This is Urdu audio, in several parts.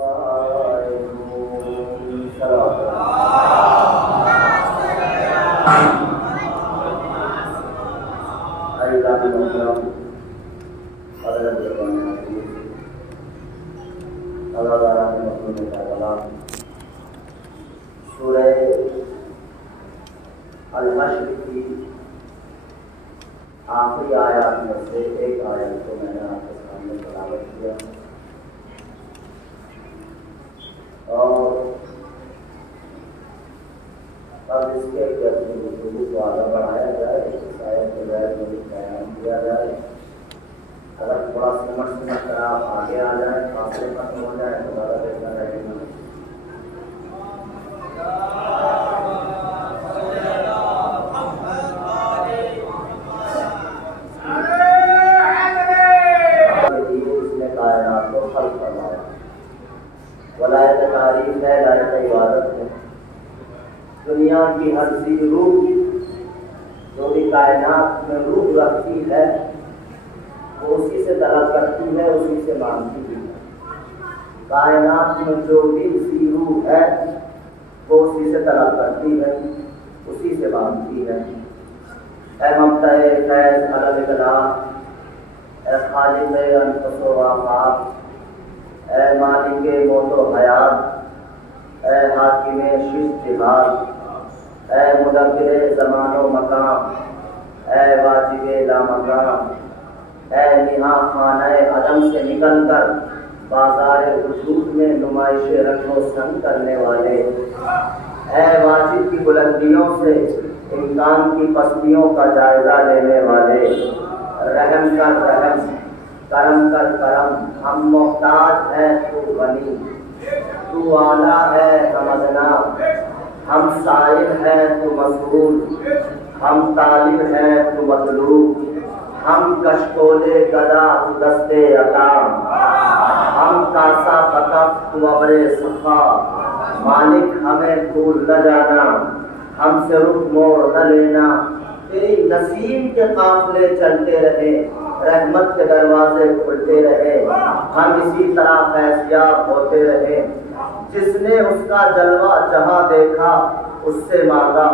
سورہ الحشر کی آخری آیات میں سے ایک آیت کو میں نے آپ کے سامنے تلاوت کیا اور اب اس کے اپنی گفتگو کو آگے بڑھایا جائے، اس آیت کے ذریعے میں بیان کیا جائے۔ اگر تھوڑا سمجھ کر آپ آگے آ جائیں، فاصلے ختم ہو جائے تو زیادہ بہتر رہے گا۔ کائنات کو خلق فرمایا، ولایت تعریف ہے، لائق عبادت ہے۔ دنیا کی ہر چیز روح جو بھی کائنات میں روح رکھتی ہے وہ اسی سے طلب کرتی ہے، اسی سے مانگتی ہے۔ کائنات میں جو بھی سی روح ہے وہ اسی سے طلب کرتی ہے، اسی سے مانگتی ہے۔ اے مبدأ فیض علی الاطلاق، اے خالق انفس و آفاق، اے مالک موت و حیات، اے حاکم شش جہاد، اے مدبر زمان و مکان، اے واجب لامکان، اے نہا خانہ عدم سے نکل کر بازار وجود میں نمائش رکھ و سن کرنے والے، اے واجب کی بلندیوں سے امکان کی پستیوں کا جائزہ لینے والے، رحم کر رحم، کرم کر کرم، ہم محتاج ہیں تو غنی، تو اعلیٰ ہے ہم ادنا، ہم سائل ہیں تو مسئول، ہم طالب ہیں تو مطلوب، ہم کشکولے گدا تو دستے عطا، ہم کاسا فتح تو ابر صفا، مالک ہمیں بھول نہ جانا، ہم سے رخ موڑ نہ لینا، تیری نسیم کے قافلے چلتے رہے، رحمت کے دروازے کھلتے رہے، ہم اسی طرح فیضیاب ہوتے رہے۔ جس نے اس کا جلوہ جہاں دیکھا اس سے مانگا،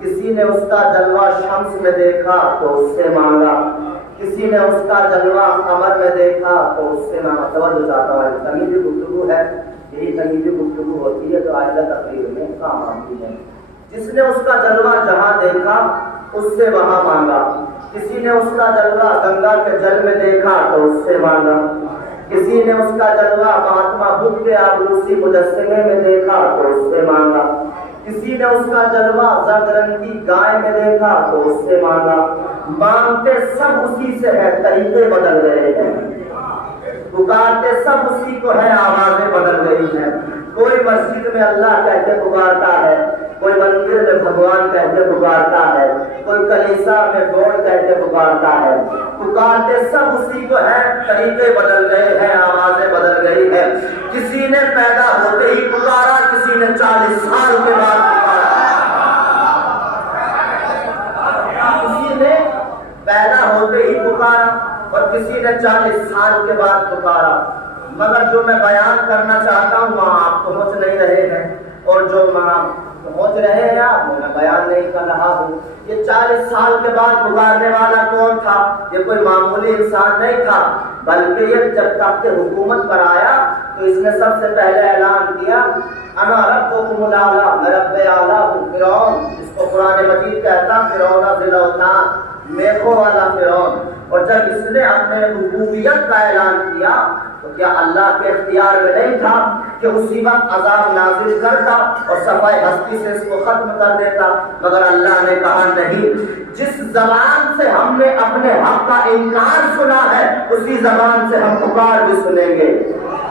کسی نے اس کا جلوہ شمس میں دیکھا تو اس سے مانگا، کسی نے اس کا جلوہ قمر میں دیکھا تو اس سے مانگا۔ توجہ چاہتا ہوں، تمیزی گفتگو ہے، یہی تمیزی گفتگو ہوتی ہے تو آئندہ تقریر میں کام آتی ہے۔ جس نے اس کا جلوہ جہاں دیکھا اس سے وہاں مانگا، کسی نے اس کا جلوہ گنگا کے جل میں دیکھا تو اس سے مانگا، کسی نے اس کا جلوہ مہاتما بدھ کے آبروسی مجسمے میں دیکھا تو اس سے مانگا، کسی نے اس کا جلوہ زرد رنگ کی گائے میں دیکھا تو اس سے مانگا۔ مانگتے سب اسی سے ہے، طریقے بدل رہے ہیں، پکارتے سب اسی کو ہے، آوازیں بدل رہی ہیں۔ کوئی مسجد میں اللہ کہتے پکارتا ہے، کوئی مندر میں بھگوان کہتے پکارتا ہے، کوئی کلیسا میں گوڑ کہتے پکارتا ہے۔ پکارتے سب اسی کو ہے، طریقے بدل رہے ہیں، آوازیں بدل رہی ہے۔ کسی نے پیدا ہوتے ہی پکارا، کسی نے 40 سال کے بعد پکارا، کسی نے پیدا ہوتے ہی پکارا اور کسی نے 40 سال کے بعد پکارا۔ مگر جو میں بیان کرنا چاہتا ہوں وہاں آپ پہنچ نہیں رہے ہیں، اور جو وہاں پہنچ رہے ہیں آپ میں بیان نہیں کر رہا ہوں۔ یہ 40 سال کے بعد پکارنے والا کون تھا؟ یہ کوئی معمولی انسان نہیں تھا، بلکہ یہ جب تخت حکومت پر آیا تو اس نے سب سے پہلے اعلان کیا، انا ربکم الاعلیٰ، میں رب اعلیٰ ہوں۔ فرعون، اس کو قرآن مجید کہتا فرعون ذی الاوتاد، میخوں والا فرعون۔ اور جب اس نے اپنے ربوبیت کا اعلان کیا تو کیا اللہ کے اختیار میں نہیں تھا کہ اسی وقت عذاب نازل کرتا اور صفائے ہستی سے اس کو ختم کر دیتا؟ مگر اللہ نے کہا نہیں، جس زبان سے ہم نے اپنے حق کا انکار سنا ہے اسی زبان سے ہم پکار بھی سنیں گے۔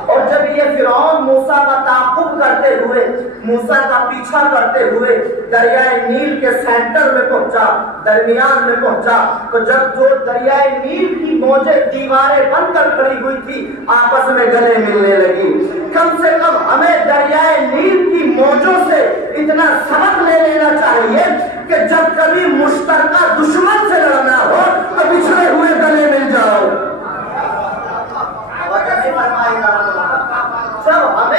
اور جب یہ فرعون موسیٰ کا تعاقب کرتے ہوئے، موسیٰ کا پیچھا کرتے ہوئے دریائے نیل کے سینٹر میں پہنچا، درمیان میں پہنچا، تو جب جو دریائے نیل کی موجیں دیواریں بن کر کھڑی ہوئی تھی آپس میں گلے ملنے لگی۔ کم سے کم ہمیں دریائے نیل کی موجوں سے اتنا سبق لے لینا چاہیے کہ جب کبھی مشترکہ دشمن سے لڑنا ہو تو بچھڑے ہوئے گلے مل جاؤ۔ جب ہمیں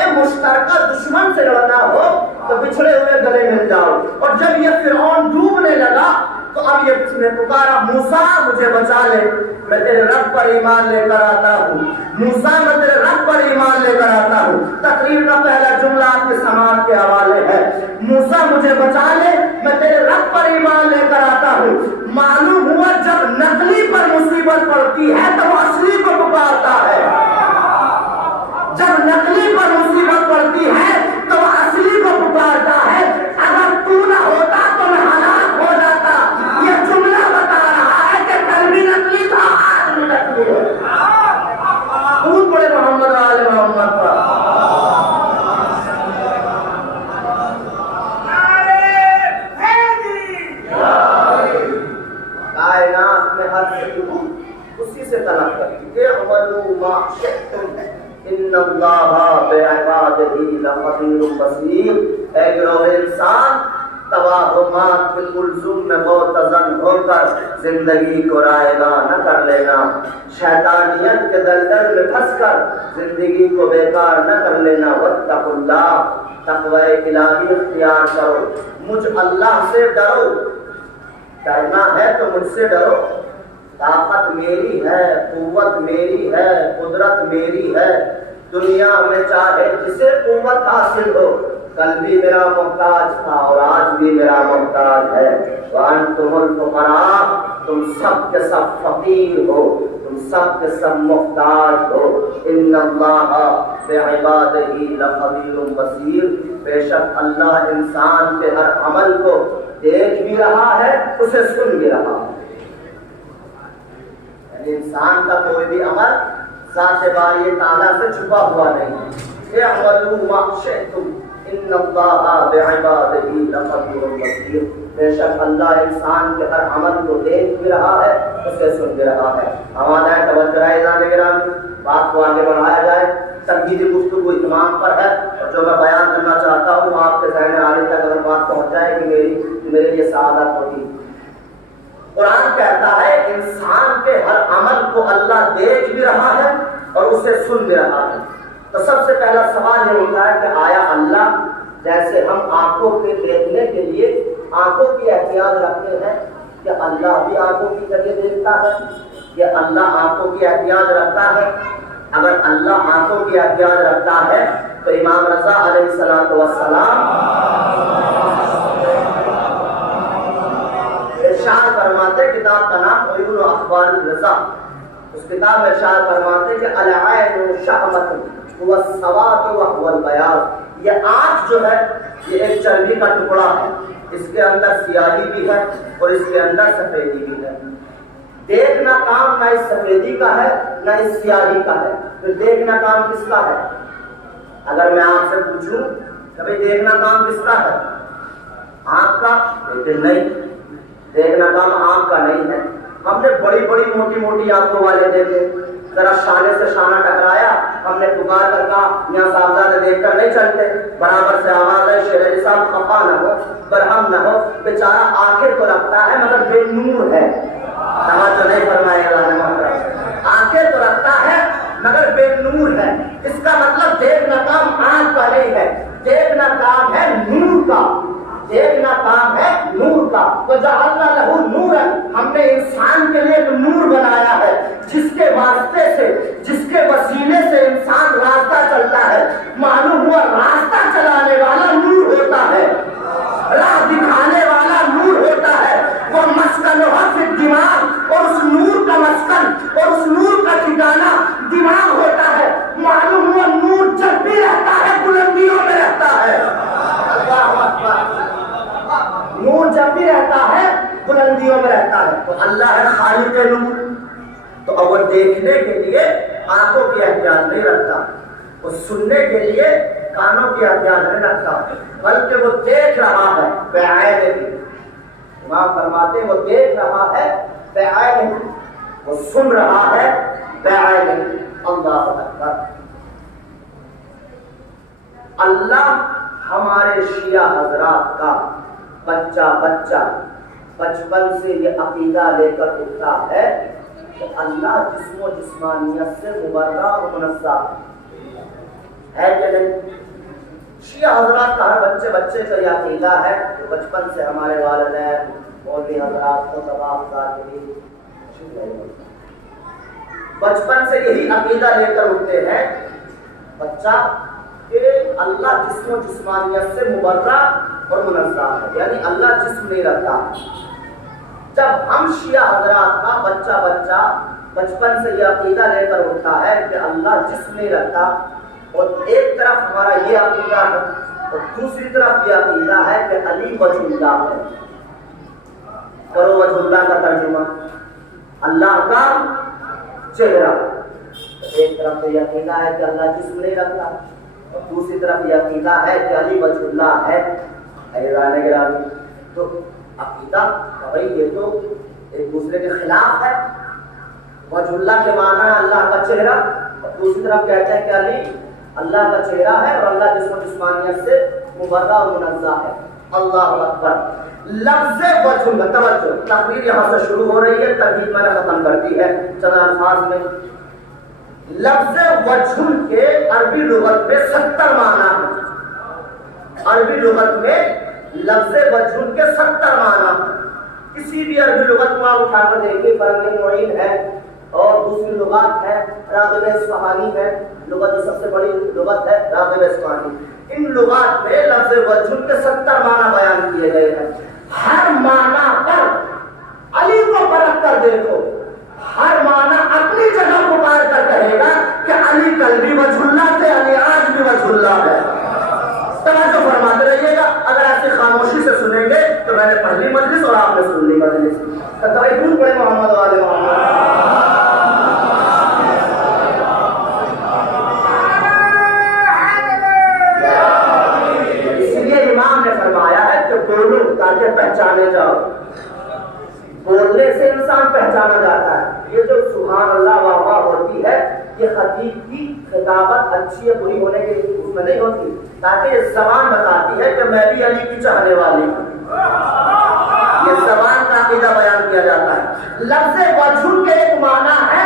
فرعون ڈوبنے لگا تو اب یہ اس نے پکارا موسیٰ مجھے بچا لے، میں تیرے رب پر ایمان لے کر آتا ہوں، موسیٰ میں تیرے رب پر ایمان لے کر آتا ہوں۔ تقریر کا پہلا جملہ آپ کے سماعت کے حوالے ہے، موسیٰ مجھے بچا لے میں تیرے رب پر ایمان لے کر آتا ہوں۔ معلوم ہوا جب نقلی پر مصیبت پڑتی ہے تو وہ اصلی کو پکارتا ہے، جب نقلی پر مصیبت پڑتی ہے تو وہ اصلی کو پکارتا ہے۔ اگر تو نہ ہوتا تو میں ہلاک ہو جاتا۔ یہ جملہ بتا رہا ہے کہ کل بھی نقلی تھا، آج بھی نقلی ہے۔ دور پڑے محمد آل محمد پر۔ کائنات میں ہر چیز اسی سے طلب کرتی ہے، اعملوا ما شئتم ان اللہ بعبادہ لخبیر بصیر۔ اے گروہ انسان، توہمات کے الزم میں متزن ہو کر زندگی کو رائگاں نہ کر لینا، شیطانیت کے دلدل میں پھنس کر زندگی کو بیکار نہ کر لینا۔ واتقوا اللہ، تقوی الہی اختیار کرو، مجھ اللہ سے ڈرو، ڈرنا ہے تو مجھ سے ڈرو۔ طاقت میری ہے، قوت میری ہے، قدرت میری ہے، دنیا میں چاہے جسے قوت حاصل ہو، کل بھی میرا محتاج تھا اور آج بھی میرا محتاج ہے۔ وَأَنْتُمُ الْفُقَرَاءُ، تم سب کے سب فقیر ہو، تم سب کے سب محتاج ہو۔ إِنَّ اللَّهَ بِعِبَادِهِ لَخَبِيرٌ بَصِيرٌ، بے شک اللہ انسان کے ہر عمل کو دیکھ بھی رہا ہے، اسے سن بھی رہا ہے۔ یعنی انسان کا کوئی بھی عمل ذات باری تعالیٰ سے چھپا ہوا نہیں ہے۔ اعملوا ما شئتم ان اللہ بعبادہ لخبیر بصیر، بے شک اللہ انسان کے ہر عمل کو دیکھ بھی رہا ہے، اسے سن بھی رہا ہے۔ ہمارا توجہ ہے اعزاز گرامی، بات کو آگے بڑھایا جائے۔ تنقیدی گفتگو اتمام پر ہے، اور جو میں بیان کرنا چاہتا ہوں آپ کے ذہن عالی تک اگر بات پہنچ جائے کہ میرے لیے سعادت ہوگی۔ قرآن کہتا ہے انسان کے ہر عمل کو اللہ دیکھ بھی رہا ہے اور اسے سن بھی رہا ہے۔ تو سب سے پہلا سوال یہ ہوتا ہے کہ آیا اللہ جیسے ہم آنکھوں کے دیکھنے کے لیے آنکھوں کی احتیاط رکھتے ہیں، کہ اللہ بھی آنکھوں کی ذریعے دیکھتا ہے، کہ اللہ آنکھوں کی احتیاط رکھتا ہے؟ اگر اللہ آنکھوں کی احتیاط رکھتا ہے تو امام رضا علیہ السلام ارشاد فرماتے، کتاب کا نام عیون و اخبار الرضا، اس کتاب میں ارشاد فرماتے کہ العین شحمۃ هو السواد وهو البیاض، یہ آنکھ جو ہے یہ ایک چربی کا ٹکڑا ہے، اس کے اندر سیاہی بھی ہے اور اس کے اندر سفیدی بھی ہے۔ دیکھنا کام نہ اس سفیدی کا ہے نہ اس سیاہی کا ہے، تو دیکھنا کام کس کا ہے؟ اگر میں آپ سے پوچھوں کہ بھائی دیکھنا کام کس کا ہے؟ آنکھ کا؟ لیکن نہیں، دیکھنا کام آنکھ کا نہیں ہے۔ ہم نے بڑی بڑی موٹی موٹی آنکھوں والے دیکھے، ذرا شانے سے شانہ ٹکرایا، ہم نے پکار کر کہا یہاں صاحبزادے دیکھ کر نہیں چلتے، برابر سے آواز ہے شیر علی صاحب خفا نہ ہو، برہم نہ ہو، بیچارہ آنکھیں تو رکھتا ہے مگر بے نور ہے۔ توجہ نہیں فرمائے اللہ نے محترم، آنکھیں تو رکھتا ہے مگر بے نور ہے۔ اس کا مطلب دیکھنا کام آنکھ کا نہیں ہے، دیکھنا کام ہے نور کا، دیکھنا کام ہے نور کا۔ وَجَعَلْنَا لَهُ نُورًا، ہم نے انسان کے لیے ایک نور بنایا ہے جس کے واسطے سے، جس کے وسیلے سے انسان راستہ چلتا ہے۔ معلوم ہوا راستہ چلانے والا نور ہوتا ہے، راہ دکھانے والا نور ہوتا ہے۔ وہ مسکنُهَا فِی الدِّمَاغ، اور اس نور کا مسکن اور اس نور کا ٹھکانہ دماغ ہوتا ہے۔ معلوم ہوا نور جب بھی رہتا ہے بلندیوں میں رہتا ہے۔ اللہ اکبر، نور جب بھی رہتا ہے بلندیوں میں رہتا ہے۔ تو اللہ ہے خالق نور، تو اب وہ دیکھنے کے لیے آنکھوں کی احتیاط نہیں رکھتا، وہ سننے کے لیے کانوں کی احتیاط نہیں رکھتا، بلکہ وہ دیکھ رہا ہے بعینہ۔ امام فرماتے وہ دیکھ رہا ہے بعینہ، وہ سن رہا ہے بعینہ۔ اللہ اکبر۔ اللہ ہمارے شیعہ حضرات کا بچہ بچپن سے یہ عقیدہ لے کر اٹھتا ہے کہ اللہ جسم و جسمانیت سے مبرہ و منزہ ہے کہ نہیں؟ شیعہ حضرات کا ہر بچے کا یہ عقیدہ ہے کہ بچپن سے ہمارے والدین مولوی حضرات کو بچپن سے یہی عقیدہ لے کر اٹھتے ہیں بچہ کہ اللہ جسم و جسمانیت سے مبرہ اور منزہ ہے، یعنی اللہ جسم نہیں رکھتا۔ جب ہم شیعہ حضرات کا بچہ بچپن سے یہ عقیدہ لے کر اٹھتا ہے کہ اللہ جسم نہیں رکھتا، اور ایک طرف ہمارا یہ عقیدہ ہے اور دوسری طرف یہ عقیدہ ہے کہ علی وجہ اللہ ہے۔ کرو وجہ اللہ کا ترجمہ، اللہ کا چہرہ۔ ایک طرف یہ عقیدہ ہے کہ اللہ جسم نہیں رکھتا اور دوسری طرف یہ عقیدہ ہے کہ علی وجہ اللہ ہے۔ حیران گرامی، تو عقیدہ بھائی یہ تو ایک دوسرے کے خلاف ہے۔ وجہ اللہ کے معنی ہے اللہ کا چہرہ، اور دوسری طرف کہتے ہیں کہ علی اللہ کا چہرہ ہے اور اللہ جسم و جسمانیت سے مبرہ اور منزہ ہے۔ اللہ اکبر۔ لفظ وجہ کا توجہ، تقریر یہاں سے شروع ہو رہی ہے، ترتیب میں نے ختم کر دی ہے چند الفاظ میں۔ لفظ وجہ کے عربی لغت میں 70 معنی ہیں۔ عربی لغت میں لفظ وجہ کے 70 معنی ہیں۔ کسی بھی عربی لغت کو آپ اٹھا کر دیکھیے، فرنگ معین ہے اور دوسری لغات ہے، راغب اصفہانی ہے، لغت جو سب سے بڑی لغت ہے راغب اصفہانی۔ ان لغات میں لفظ وجہ کے 70 معنی بیان کیے گئے ہیں۔ ہر معنی پر علی کو پرکھ کر دیکھو، ہر معنی اپنی جگہ پکار کر کہے گا کہ علی کل بھی وجہ اللہ تھے، علی آج بھی وجہ اللہ ہے۔ توجہ فرماتے رہیے گا، اگر ایسی خاموشی سے سنیں گے تو میں نے پہلی مجلس اور آپ نے سننی مجلس۔ تقریباً پڑھے محمد والے محمد۔ بولو تاکہ پہچانے جاؤ، بولنے سے انسان پہچانا جاتا ہے۔ یہ جو سبحان اللہ واہ واہ ہوتی ہے، یہ خطیب کی خطابت اچھی یا بری ہونے کے اس میں نہیں ہوتی، تاکہ یہ زبان بتاتی ہے کہ میں بھی علی کی چاہنے والی ہوں۔ یہ زبان کا عقیدہ بیان کیا جاتا ہے۔ لفظ وجہ کے ایک معنی ہے،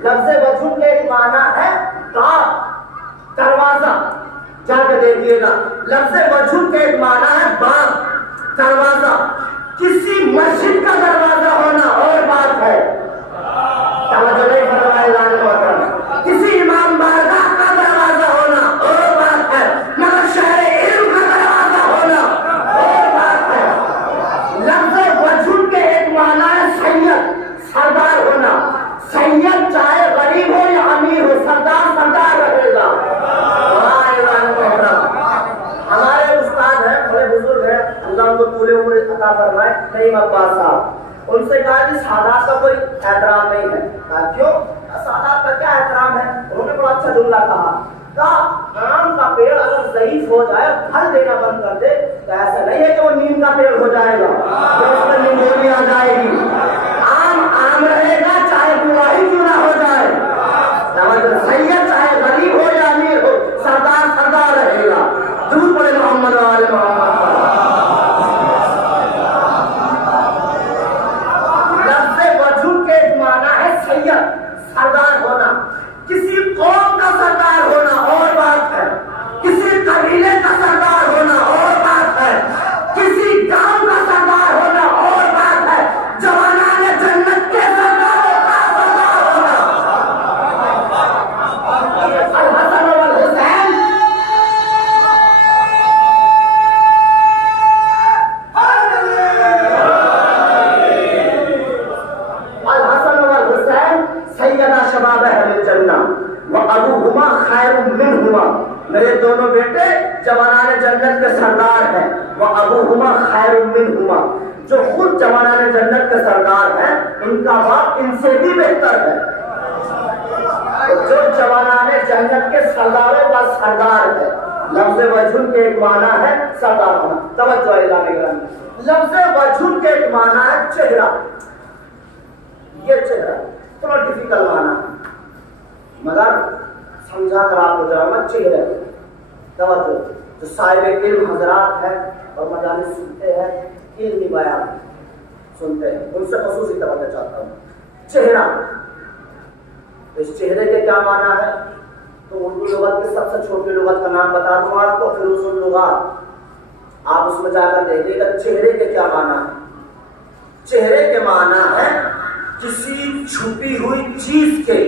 لفظ وجہ کے ایک معنی ہے باب، دروازہ۔ جا کے دیکھیے گا، لفظ وجہ کے ایک معنی ہے باب، دروازہ۔ کسی مسجد کا دروازہ ہونا اور بات ہے، توجہ نہیں فرمائے جانے محترم۔ کسی امام بارگاہ کا دروازہ ہونا اور بات ہے، مگر شہر علم کا دروازہ ہونا اور بات ہے۔ لفظ وجہ کے ایک معنی ہے سید، سردار ہونا۔ سید چاہے غریب ہو یا امیر ہو، سردار سردار رہے گا۔ ہمارے استاد ہیں، بڑے بزرگ ہیں، اللہ ان کو طول عمر عطا فرمائے، نعیم عباس صاحب، ان سے کہا کہ سادات کا کوئی احترام نہیں ہے۔ کہا کیوں؟ سادات کا کیا احترام ہے؟ انہوں نے بڑا اچھا جملہ کہا، آم کا پیڑ اگر ضعیف ہو جائے، پھل دینا بند کر دے تو ایسا نہیں ہے کہ وہ نیم کا پیڑ ہو جائے گا، اس میں نیمونیا آ جائے گی۔ آم رہے گا چاہے بوا ہی کیوں نہ ہو جائے۔ سید چاہے غریب ہو یا امیر ہو، سردار سردار رہے گا۔ درود پڑھے محمد والے محمد۔ لفظ وجہ کے ایک معنی ہے سید، سردار ہونا۔ کسی قوم کا سردار ہونا اور بات ہے، کسی قبیلے کا سردار ہونا اور بات ہے، کسی گاؤں کا سردار ہونا اور بات ہے، جوانان جنت کے سرداروں کا سردار ہونا۔ الحسن والحسین سیدہ شباب اہل الجنہ وابوہما خیر منہما، میرے دونوں بیٹے جوانان جنت کے سردار ہیں۔ وابوہما خیر منہما، جو خود جوانان جنت کے سردار ہیں ان کا باپ ان سے بھی بہتر ہے۔ جو جوانان جنت کے سرداروں کا سردار ہے۔ لفظ وجہ کے ایک معنی ہے سردار ہونا۔ توجہ الہی، لفظ وجہ کے ایک معنی ہے چہرہ۔ یہ چہرہ تھوڑا ڈیفیکلٹ معنی ہے، مگر سمجھا کر آپ کو ذرا مت چہرے۔ توجہ، جو صاحب علم حضرات ہیں اور مجالس سنتے ہیں، علمی بیان سنتے ہیں، ان سے خصوصی توجہ چاہتا ہوں۔ چہرہ، اس چہرے کے کیا معنی ہے؟ تو اردو لغت کے سب سے چھوٹی لغت کا نام بتا دوں آپ کو، فروز اللغات۔ آپ اس میں جا کر دیکھیے گا چہرے کے کیا معنی ہے۔ چہرے کے معنی ہے کسی چھپی ہوئی چیز کے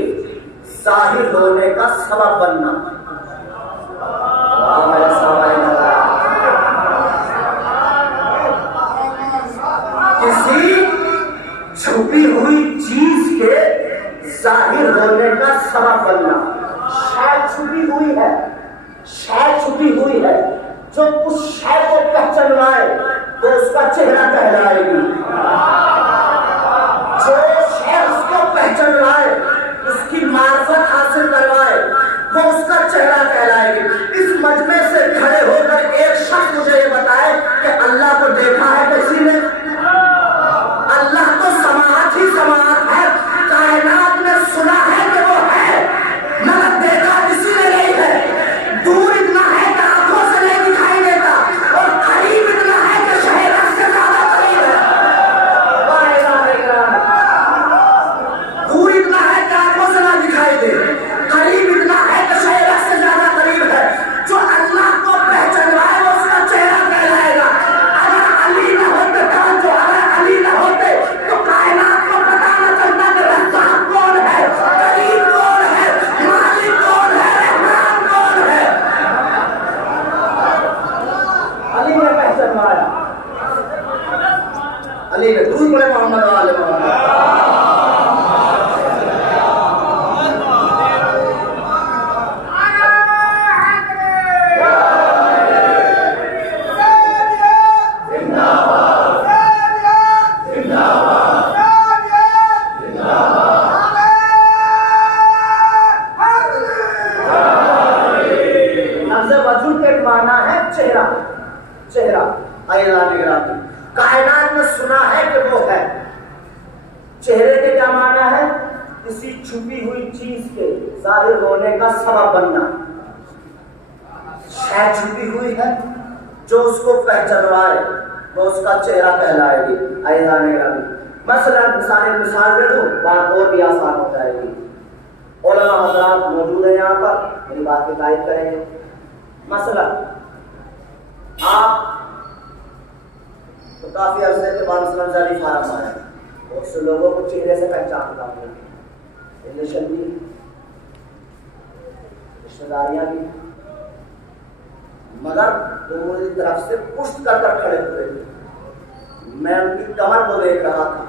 ظاہر ہونے کا سبب بننا۔ کسی چھپی ہوئی چیز کے ظاہر ہونے کا سبب بننا۔ شے چھپی ہوئی ہے، شے چھپی ہوئی ہے، جو اس شے کو پہچانوائے تو اس کا چہرہ کہلائے گی۔ جو شے اس کو پہچانوائے، اس کی معرفت حاصل کروائے، وہ اس کا چہرہ کہلائے گی۔ اس مجمع سے کھڑے ہو کر ایک شخص مجھے یہ بتائے کہ اللہ کو دیکھا ہے کسی نے؟ اللہ تو سماعت ہی سماعت ہے، کائنات نے سنا ہے کہ وہ ہے، مگر دیکھا کسی نے نہیں ہے۔ دور اتنا ہے کہ آنکھوں سے نہیں دکھائی دیتا، اور قریب اتنا ہے کہ شہر سے زیادہ قریب ہے۔ دور اتنا ہے کہ آنکھوں سے نہ دکھائی دے، قریب اتنا ہے کہ شہر سے زیادہ قریب ہے۔ جو اللہ کو پہچانوائے وہ اس کا چہرہ کہلائے گا۔ اگر علی نہ ہوتے تو اگر علی نہ ہوتے تو کائنات کو پتہ نہ چلتا کہ رزاق کون ہے، کریم کون ہے، مالک کون ہے، رحمان کون ہے۔ علی نے پہچانوایا، علی نے دور بڑے محمد والے محمد۔ چہرہ کائنات نے سنا ہے کہ وہ ہے۔ چہرے کے کیا معنی ہے؟ کسی چھپی ہوئی چیز کے ظاہر ہونے کا سبب بننا۔ شے چھپی ہوئی ہے، جو اس کو پہچانوائے وہ اس کا چہرہ کہلائے گی۔ مثلا مثال دے دوں، بات اور بھی آسان ہو جائے گی۔ علماء حضرات موجود ہیں یہاں پر، میری بات کی تائید کریں گے۔ مثلا آپ تو کافی عرصے کے بعد مسلم جاری فارم آیا، بہت سے لوگوں کو چہرے سے پہچانتا ہوں، ریلیشن بھی، رشتہ داریاں بھی، مگر وہ میری طرف سے پشت کر کر کھڑے ہوئے تھے۔ میں ان کی کمر کو دیکھ رہا تھا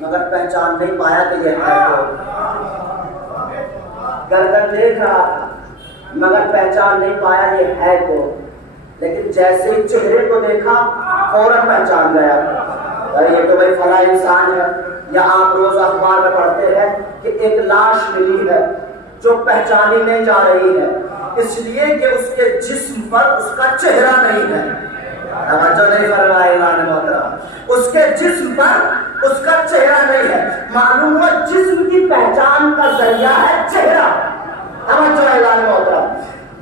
مگر پہچان نہیں پایا کہ یہ ہے کون۔ گردن دیکھ رہا تھا مگر پہچان نہیں پایا یہ ہے کون۔ لیکن جیسے ہی چہرے کو دیکھا فوراً پہچان گیا، یہ تو بھائی فلاں انسان ہے۔ یا آپ روز اخبار میں پڑھتے ہیں کہ ایک لاش ملی ہے جو پہچانی نہیں جا رہی ہے، اس لیے کہ اس کے جسم پر اس کا چہرہ نہیں ہے۔ توجہ نہیں فرمایا اعلان محترم، اس کے جسم پر اس کا چہرہ نہیں ہے۔ معلوم ہوا جسم کی پہچان کا ذریعہ ہے چہرہ۔ توجہ اعلان محترم،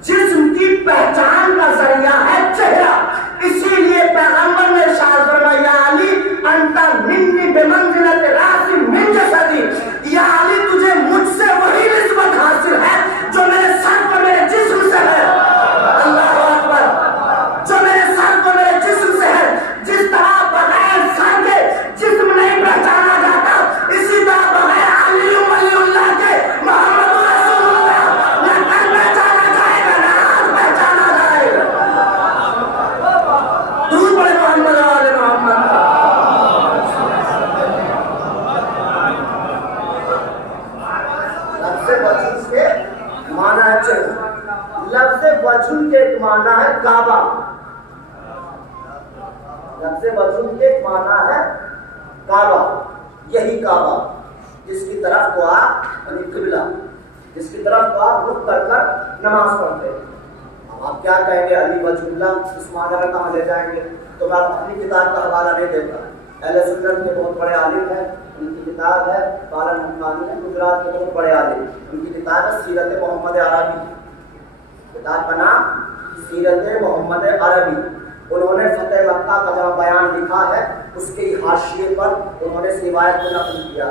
جسم کی پہچان کا ذریعہ ہے چہرہ۔ اسی لیے پیغمبر نے ارشاد فرمایا، یا علی انت منی بمنزلۃ راس من جسدی، یا علی تجھے مجھ سے وہی نسبت حاصل ہے جو میرے سر کو میرے جسم سے ہے۔ اللہ اکبر، جو میرے سر کو میرے جسم سے ہے۔ جس طرح بغیر سر کے جسم نہیں پہچانا جاتا، اسی طرح بغیر علی ولی اللہ کے محمد رسول اللہ نہ کل پہچانا جائے گا نہ آج پہچانا جائے گا۔ درود پڑھے محمد والے محمد۔ لفظ وجود کے معنی ہے چہرہ، لفظ وجود کے معنی ہے کعبہ، لفظ وجود کے معنی ہے کعبہ، یہی کعبہ جس کی طرف کو آپ یعنی قبلہ، جس کی طرف کو آپ رخ کر کر نماز پڑھتے ہیں۔ اب آپ کیا کہیں گے علی وجہ اللہ، اس معنی میں کہاں لے جائیں گے؟ تو میں اپنی کتاب کا حوالہ نہیں دیتا، اہل سنت کے بہت بڑے عالم ہیں، ان کی کتاب ہے بارہ حمانی ہے، گجرات کے بہت بڑے عالم، ان کی کتاب ہے سیرت محمد عربی، کتاب کا نام سیرت محمد عربی۔ انہوں نے فتح مکہ کا جو بیان لکھا ہے اس کے حاشیے پر انہوں نے اس روایت کو نقل کیا،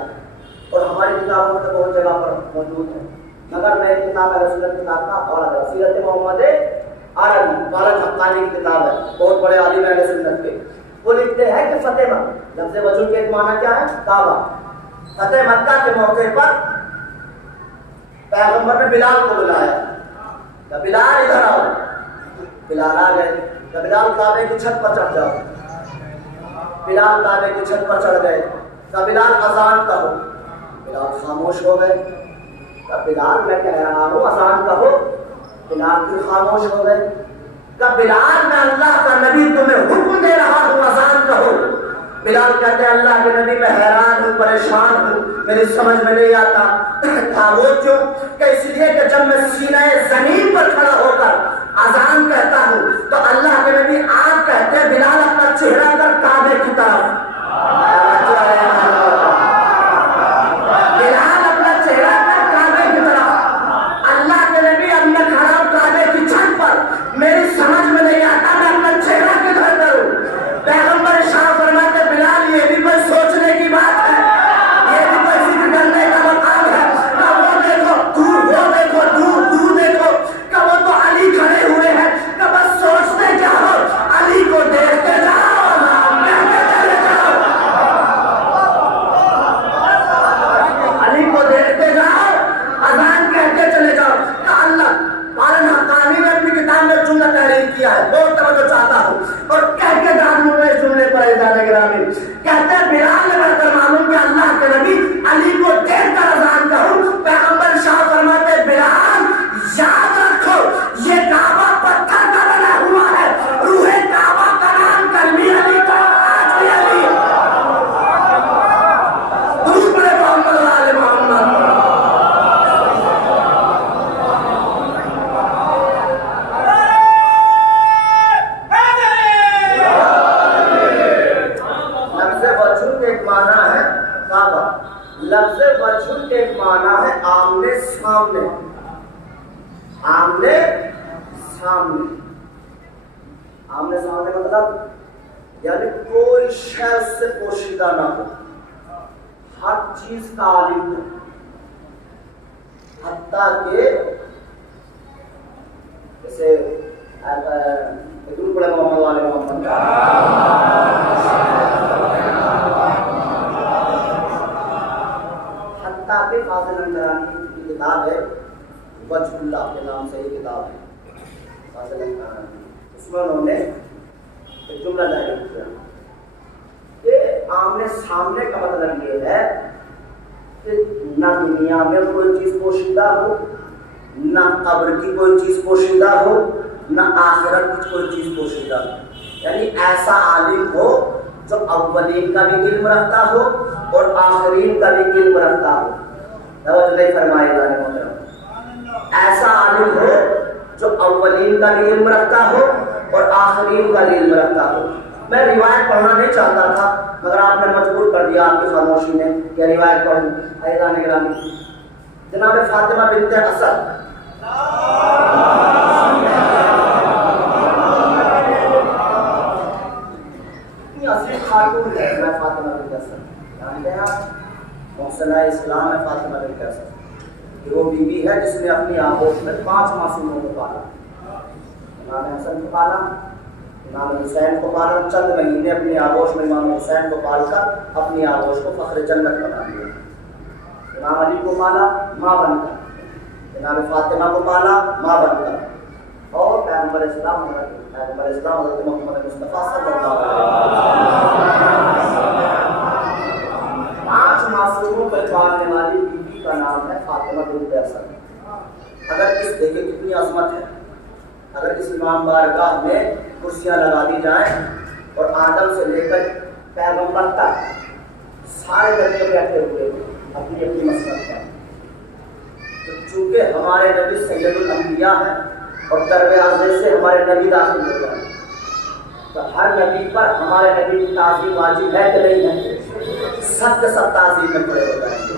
اور ہماری کتابوں میں بہت جگہ پر موجود ہے مگر میں کتاب ہے سیرت کتاب کا حوالہ دے سیرت محمد عربی قالت حقانی کی کتاب ہے، بہت بڑے عالم اہل سنت کے، وہ لکھتے ہیں کہ فتح مکہ، لفظ وجود کے ایک معنی کیا ہے؟ کعبہ۔ فتح مکہ کے موقع پر پیغمبر نے بلال کو بلایا کہ بلال ادھر آؤ، بلال آ گئے کہ بلال کعبے کی چھت پر چڑھ جاؤ، بلال کعبے کی چھت پر چڑھ گئے کہ بلال اذان کہو، بلال خاموش ہو گئے کہ بلال میں کہہ رہا ہوں اذان کہو، بلال پھر خاموش ہو گئے کہ بلال میں اللہ کا نبی تمہیں حکم دے رہا ہوں اذان کہو، بلال کہتے ہیں اللہ کے نبی میں حیران ہوں، پریشان ہوں، میری سمجھ میں نہیں آتا خاموش کیوں؟ کہ اس لیے کہ جب میں سینہ زمین پر کھڑا ہو کر اذان کہتا ہوں تو اللہ کے نبی آپ کہتے ہیں بلال اپنا چہرہ کر کعبے کی طرف، بلال اپنا چہرہ کر کعبے کی طرف، اللہ کے نبی اب میں کھڑا ہوں کعبے کی چھت پر، میری سمجھ میں نہیں آتا میں اپنا چہرہ کدھر کروں؟ پیغمبر شاہ فرماتے بلال یہ بھی کوئی سوچنے کی بات ہے، یہ بھی کوئی فکر کرنے کا مقام ہے، کہ وہ دیکھو دور، وہ دیکھو دور، دور دیکھو کہ وہ تو علی کھڑے ہوئے ہیں، کہ بس سوچتے جاؤ، علی کو دیکھتے جاؤ، کہتے چلے جاؤ، علی کو دیکھتے جاؤ، اذان کہتے چلے جاؤ۔ کہ اللہ قارن حقانی نے اپنی کتاب میں جملہ تحریر کیا ہے، بہت توجہ چاہتا ہوں اور کہہ کے داروں میں اس جملے پر اجازت گرامی کہتے ہیں بلال نے بڑھ کر معلوم کہ اللہ کے نبی علی کو دیکھ کر اذان کہوں، پیغمبر شاہ فرماتے بلال یاد رکھو یہ کعبہ پتھر کا بنا ہوا ہے، روح کعبہ کا نام کلمی علی کا، آج بھی علی، درود پڑھے محمد و آل محمد۔ لفظ وجہ کے ایک معنی ہے آمنے سامنے، آمنے سامنے، آمنے سامنے مطلب یعنی کوئی شے اس سے پوشیدہ نہ ہو، ہر چیز کا عالم ہو، حتیٰ کہ جیسے بڑے محمد والے محمد فاضل اندرانی کی کتاب ہے وجہ اللہ کے نام سے یہ کتاب ہے فاضل اندرانی، اس میں انہوں نے ایک جملہ ظاہر کیا کہ آمنے سامنے کا مطلب یہ ہے کہ نہ دنیا میں کوئی چیز پوشیدہ ہو، نہ قبر کی کوئی چیز پوشیدہ ہو، نہ آخرت کی کوئی چیز پوشیدہ ہو، یعنی ایسا عالم ہو جو اولین کا بھی علم رکھتا ہو اور آخرین کا بھی علم رکھتا ہو، توجہ نہیں فرمائے گا محترم، ایسا عالم ہو جو اولین کا بھی علم رکھتا ہو اور آخرین کا بھی علم رکھتا ہو۔ میں روایت پڑھنا نہیں چاہتا تھا مگر آپ نے مجبور کر دیا آپ کی خاموشی نے کہ روایت پڑھوں۔ عزیزان گرامی، جناب فاطمہ بنت اسد اتنی اصیل خاتون ہے، میں فاطمہ بنت اسد جانتے ہیں آپ، محسنہ اسلام ہے فاطمہ بنت اسد، وہ بیوی ہے جس نے اپنی آغوش میں 5 معصوموں کو پالا، امام حسن کو پالا، امام حسین کو پالا، چند مہینے اپنی آغوش میں امام حسین کو پال کر اپنی آغوش کو فخر جنت بنا دیا، امام علی کو پالا ماں بن کر، امام فاطمہ کو پالا ماں بن کر، اور پیغمبر اسلام حضرت محمد مصطفیٰ صلی اللہ علیہ وسلم 5 معصوموں کو پالنے والی بیوی کا نام ہے فاطمہ بنت اسد۔ اگر اس دیکھیں کتنی عظمت ہے، اگر اس امام بارگاہ میں کرسیاں لگا دی جائیں اور آدم سے لے کر پیغمبر تک سارے بچے بیٹھے ہوئے اپنی اپنی مسلک پر، تو چونکہ ہمارے نبی سید الانبیاء ہیں اور دروازے سے ہمارے نبی داخل ہو جائیں تو ہر نبی پر ہمارے نبی کی تعظیم واجب ہے کہ نہیں ہے؟ سب کے سب تعظیم میں کھڑے ہو جائیں گے،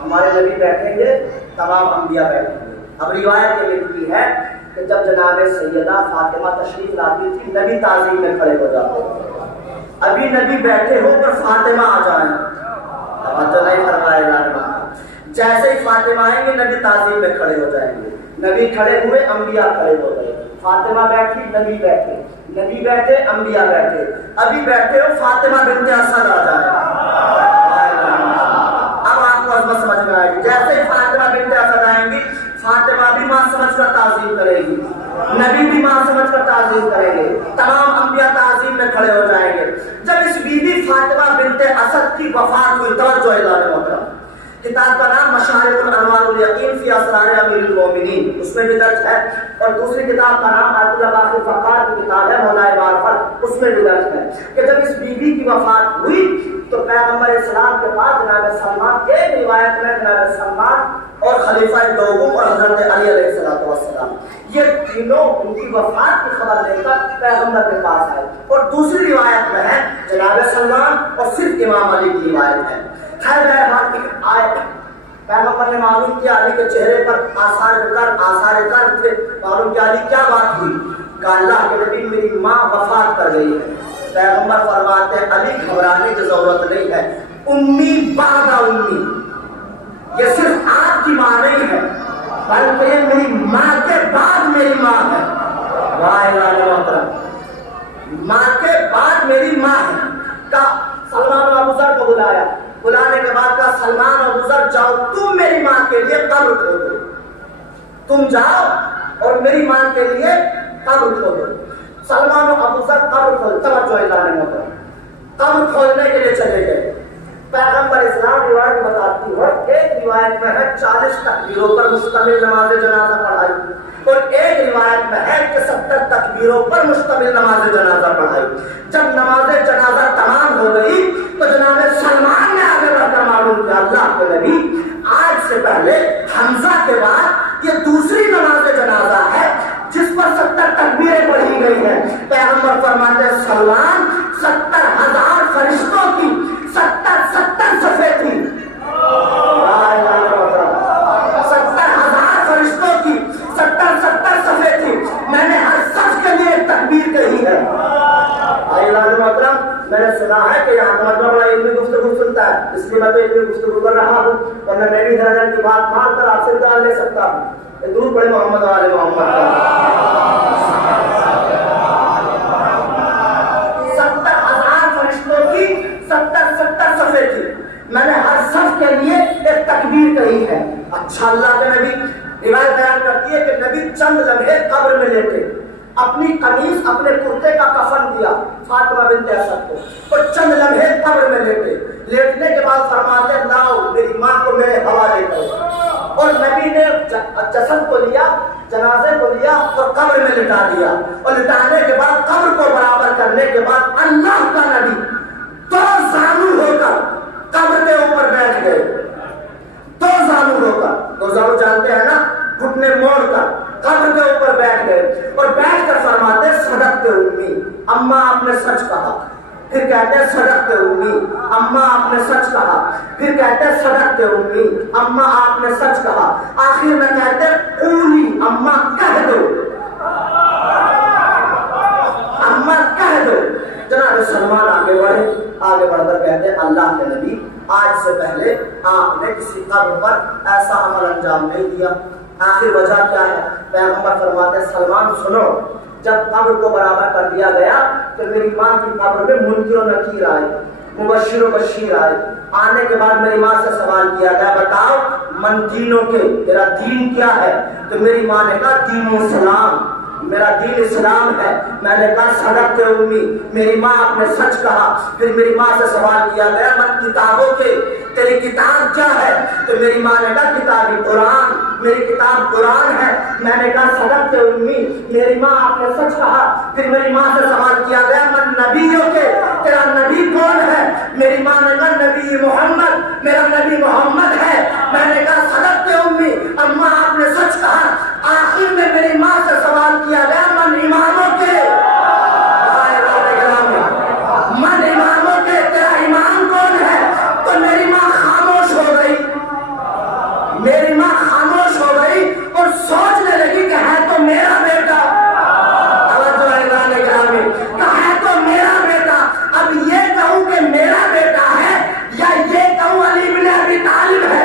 ہمارے نبی بیٹھیں گے، تمام انبیاء بیٹھیں گے۔ اب روایت یہ لکھتی ہے کہ جب جناب سیدہ فاطمہ تشریف لاتی تھی نبی تعظیم میں کھڑے ہو جاتے تھے، ابھی نبی بیٹھے ہو کر فاطمہ آ جائیں، توجہ نہیں فرمائے گا، جیسے ہی فاطمہ آئیں گے نبی تعظیم میں کھڑے ہو جائیں گے، نبی کھڑے ہوئے انبیاء کھڑے ہو گئے، فاطمہ بیٹھی نبی بیٹھے، نبی بیٹھے انبیاء بیٹھے، ابھی بیٹھے ہو فاطمہ بنت اسد آ جائے، اب آپ کو عظمت سمجھ میں آئے گی۔ جیسے ہی فاطمہ بنت اسد آئیں گی، فاطمہ بھی ماں سمجھ کر تعظیم کرے گی، نبی بھی ماں سمجھ کر تعظیم کریں گے، تمام انبیاء تعظیم میں کھڑے ہو جائیں گے۔ جب اس بی بی فاطمہ بنت اسد کی وفات ہوئی، توجہ اعلان محترم، کتاب کا نام مشارق الانوار الیقین فی اسرار امیر المومنین، اس میں بھی درج ہے، اور دوسری کتاب کا نام آیت اللہ باقی فقار کی کتاب ہے موضوع معرفت، اس میں بھی درج ہے کہ جب اس بی بی کی وفات ہوئی تو پیغمبر اسلام کے بعد جناب سلمان، ایک روایت میں جناب سلمان اور خلیفہ دوم اور حضرت علی علیہ السلام، یہ تینوں ان کی وفات کی خبر لے کر پیغمبر کے پاس آئے، اور دوسری روایت میں ہے جناب سلمان اور صرف امام علی کی روایت ہے۔ خیر بہرحال آئے، پیغمبر نے معلوم کیا علی کے چہرے پر آثار درد تھے، معلوم کیا علی کیا بات ہوئی، کہا اللہ کے نبی میری ماں وفات کر گئی ہے۔ پیغمبر فرماتے ہیں علی گھبرانے کی ضرورت نہیں ہے، امی بعد امی، یہ صرف آپ کی ماں نہیں ہے بلکہ یہ میری ماں کے بعد میری ماں ہے، ماں کے بعد میری ماں ہے۔ کہا سلمان اور ابو ذر کو بلایا، بلانے کے بعد کہا سلمان اور ابو ذر جاؤ تم میری ماں کے لیے قبر کھودو، تم جاؤ اور میری ماں کے لیے قبر کھودو۔ سلمان اور ابو ذر قبر کھود، توجہ اعلان محترم، قبر کھودنے کے لیے چلے گئے۔ پیغمبر اسلام روایت بتاتی ہے، ایک روایت میں ہے 40 تکبیروں پر مشتمل نماز جنازہ پڑھائی، اور ایک روایت میں ہے کہ 70 تکبیروں پر مشتمل نماز جنازہ پڑھائی۔ جب نماز جنازہ تمام ہو گئی تو جناب سلمان نے آگے بڑھ کر معلوم کیا اللہ کے نبی آج سے پہلے حمزہ کے بعد یہ دوسری نماز جنازہ ہے جس پر 70 تکبیریں پڑھی گئی ہیں۔ پیغمبر فرماتے ہیں سلمان 70,000 فرشتوں کی 70 صفحے تھی، 70,000 فرشتوں کی 70 صفحے تھی، میں نے ہر صف کے لیے تکبیر کہی ہے۔ محترم میں نے سنا ہے کہ یہاں محترم بڑا علمی گفتگو سنتا ہے، اس لیے میں تو علمی گفتگو کر رہا ہوں، ورنہ میں بھی درجن کی بات مان کر آپ سے جان لے سکتا ہوں۔ درود پڑھے محمد والے محمد کا۔ 70,000 فرشتوں کی 70 صفحے تھی، میں نے ہر صف کے لیے ایک تکبیر کہی ہے۔ اچھا اللہ کے نبی، روایت بیان کرتی ہے کہ نبی چند لمحے قبر میں لیٹے، اپنی قمیص اپنے کرتے کا کفن دیا فاطمہ بنت اسد کو، اور چند لمحے قبر میں لیٹے، لیٹنے کے بعد فرماتے لاؤ میری ماں کو میرے حوالے کرو، اور نبی نے جسد کو لیا، جنازے کو لیا اور قبر میں لٹا دیا، اور لٹانے کے بعد قبر کو برابر کرنے کے بعد اللہ کا نبی دو زانو ہو کر قبر کے اوپر بیٹھ گئے، دو زانو ہو کر، دو زانو جانتے ہیں نا، گھٹنے موڑ کر قبر کے اوپر بیٹھ گئے، اور بیٹھ کر فرماتے صدقت امی، اماں آپ نے سچ کہا، پھر کہتے صدقت امی، اماں آپ نے سچ کہا، پھر کہتے صدقت امی، اماں آپ نے سچ کہا، آخر میں کہتے قولی، اماں کہہ دو، اماں کہہ دو۔ جناب سلمان آگے بڑھ کر کہتے اللہ کے نبی آج سے پہلے آپ نے کسی قبر پر ایسا عمل انجام نہیں دیا، آخر وجہ کیا ہے؟ پیغمبر فرماتے سلمان سنو، جب قبر کو برابر کر دیا گیا تو میری ماں کی قبر میں منکر و نکیر آئے، مبشر و بشیر آئے، آنے کے بعد میری ماں سے سوال کیا گیا بتاؤ من دینوں کے، تیرا دین کیا ہے؟ تو میری ماں نے کہا دین اسلام، میرا دین اسلام ہے۔ میں نے کہا صدقت امی، میری ماں آپ نے سچ کہا۔ پھر میری ماں سے سوال کیا گیا من کتابوں کے، تیری کتاب کیا ہے؟ تو میری ماں نے کہا کتابی قرآن، میری کتاب قرآن ہے۔ میں نے کہا صدقت امی، میری ماں آپ نے سچ کہا۔ پھر میری ماں سے سوال کیا گیا من نبیوں کے، تیرا نبی کون ہے؟ میری ماں نے کہا نبی محمد، میرا نبی محمد ہے۔ میں نے کہا صدقت امی، اماں آپ نے سچ کہا۔ آخر میں میری ماں سے سوال کیا گیا من اماموں کے، من اماموں کے، تیرا امام کون ہے؟ تو میری ماں خاموش ہو گئی، میری ماں خاموش ہو گئی اور سوچنے لگی کہ ہے تو میرا بیٹا، ہے تو میرا بیٹا، اب یہ کہوں کہ میرا بیٹا ہے یا یہ کہوں علی بن ابی طالب ہے؟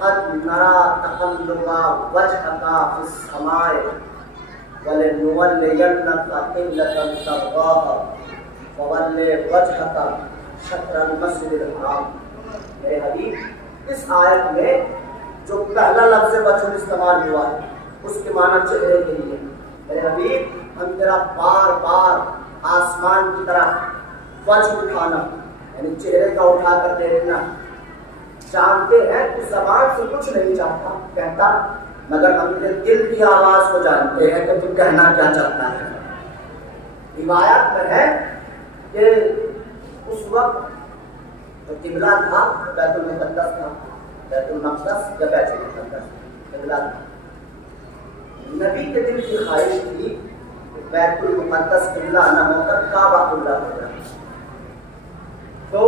قد نرى تقلب وجهك في السماء ولنولينك قبلة ترضاها فول وجهك شطر المسجد الحرام۔ میرے حبیب اس آیت میں جو پہلا لفظ وجہ استعمال ہوا ہے اس کے معنی چہرے کے لیے۔ میرے حبیب ہم تیرا بار بار آسمان کی طرف وجہ اٹھانا یعنی چہرے کا اٹھا کر دیکھنا جانتے ہیں تو زبان سے کچھ نہیں چاہتا کہتا، مگر ہم نے دل کی آواز کو جانتے ہیں کہ تو کہنا کیا چاہتا ہے۔ روایت میں ہے کہ اس وقت جو قبلہ تھا بیت المقدس تھا، بیت المقدس یا بیت المقدس قبلہ تھا۔ نبی کے دل کی خواہش تھی کہ بیت المقدس قبلہ نہ ہو کر کعبہ قبلہ ہو جائے، تو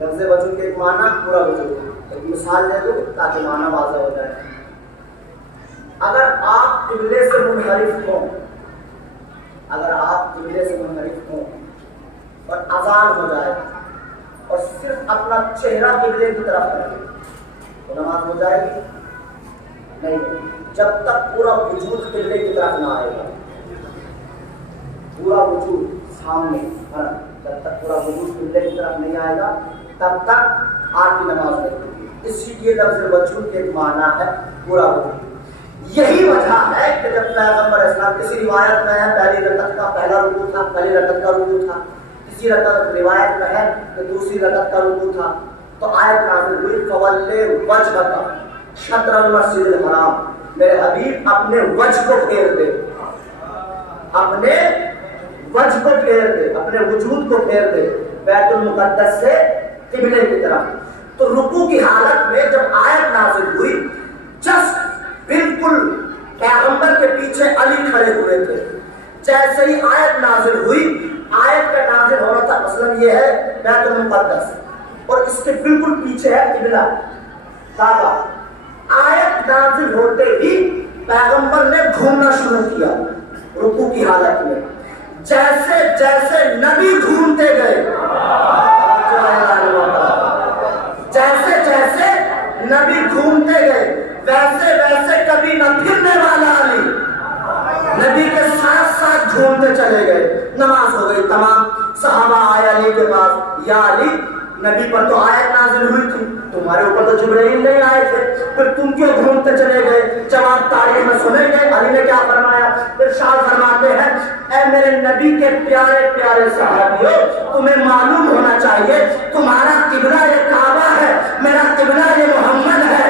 لفظ وجود کے ایک معنی پورا وجود ہے۔ ایک مثال دے دو تاکہ معنی واضح ہو جائے۔ اگر آپ قبلے سے منحرف ہوں، اگر آپ قبلے سے منحرف ہوں اور اذان ہو جائے اور صرف اپنا چہرہ قبلے کی طرف کریں تو نماز ہو جائے گی؟ نہیں، جب تک پورا وجود قبلے کی طرف نہ آئے گا، پورا وجود سامنے، جب تک پورا وجود قبلے کی طرف نہیں آئے گا تب تک آپ کی نماز نہیں ہوگی۔ اسی لیے لفظ وجود کے ایک معنی ہے پورا وجود۔ یہی وجہ ہے کہ جب پیغمبر اسلام کسی روایت میں ہے پہلی رکعت کا پہلا رکوع تھا، پہلی رکعت کا رکوع تھا، کسی روایت میں ہے کہ دوسری رکعت کا رکوع تھا، تو آیت نازل ہوئی فَوَلِّ وَجْهَكَ شَطْرَ الْمَسْجِدِ الْحَرَامِ۔ میرے حبیب اپنے وجہ کو پھیر دے، اپنے وجہ کو پھیر دے، اپنے وجود کو پھیر دے بیت المقدس سے قبلے کی طرف۔ تو رکوع کی حالت میں جب آیت نازل ہوئی جسٹ بالکل پیغمبر کے پیچھے علی کھڑے ہوئے تھے، جیسے ہی آیت نازل ہوئی، آیت کا نازل ہونا تھا مثلا یہ ہے بیت المقدس اور اس کے بالکل پیچھے ہے قبلہ کعبہ۔ آیت نازل ہوتے ہی پیغمبر نے گھومنا شروع کیا رکوع کی حالت میں، جیسے جیسے نبی گھومتے گئے، جیسے جیسے نبی گھومتے گئے ویسے ویسے کبھی نہ پھرنے والا علی نبی کے ساتھ ساتھ گھومتے چلے گئے۔ نماز ہو گئی تمام، صحابہ آئے علی کے پاس، یا علی نبی پر تو آیت نازل ہوئی تھی، تمہارے اوپر تو جبرائیل نہیں آئے تھے، پھر تم کیوں گھومتے چلے گئے؟ جواب تاریخ میں سنیں گے علی نے کیا فرمایا۔ ارشاد فرماتے ہیں اے میرے نبی کے پیارے پیارے صحابیوں، تمہیں معلوم ہونا چاہیے تمہارا قبلہ یہ کعبہ ہے، میرا قبلہ یہ محمد ہے۔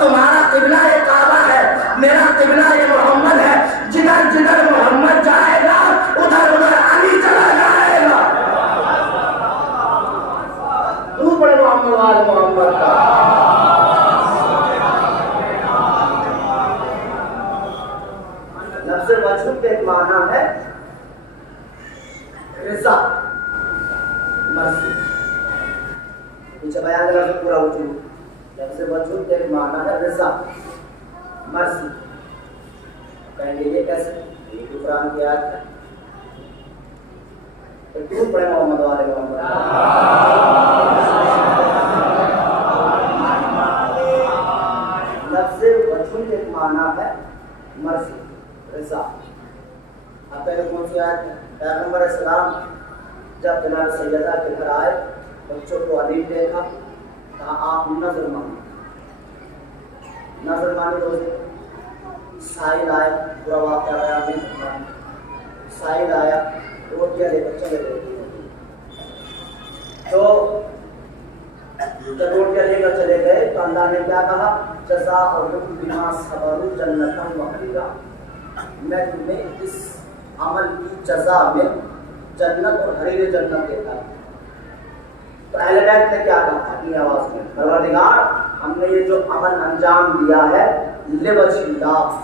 تمہارا قبلہ یہ کعبہ ہے، میرا قبلہ یہ محمد ہے۔ جدھر جدھر محمد جائے گا ادھر ادھر علی چلا جائے گا۔ درود پڑھے محمد وآل محمد کا۔ لفظ وجہ کے ایک معنی ہے رضا، مرضی۔ پیچھے بیان کرنا پورا وجود، لفظ وجود کے ایک معنی ہے رضا، مرضی۔ کہیں گے یہ کیسے؟ یہ تو قرآن کی آیت ہے۔ درود پڑھے محمد والے محمد۔ لفظ وجود کے ایک معنی ہے مرضی، رضا۔ اب پہلے کون سی آیت ہے؟ پیغمبر اسلام جب جناب سیدہ کے گھر آئے، بچوں کو علیم دیکھا، کہا آپ نظر مانگے، نظر مانگے روزے۔ سائل آیا، پورا واقعہ بیان نہیں کرتا۔ سائل آیا، روٹیاں لے کر چلے گئے، تو جب روٹیاں لے کر چلے گئے تو اللہ نے کیا کہا؟ جزاء بما صبروا جنۃ وحریرا، میں تمہیں اس عمل کی جزا میں جنت اور حریر جنت دیتا ہوں۔ تو اہل بیت نے کیا کہا اپنی آواز میں؟ پروردگار ہم نے یہ جو عمل انجام دیا ہے لوجہ اللہ،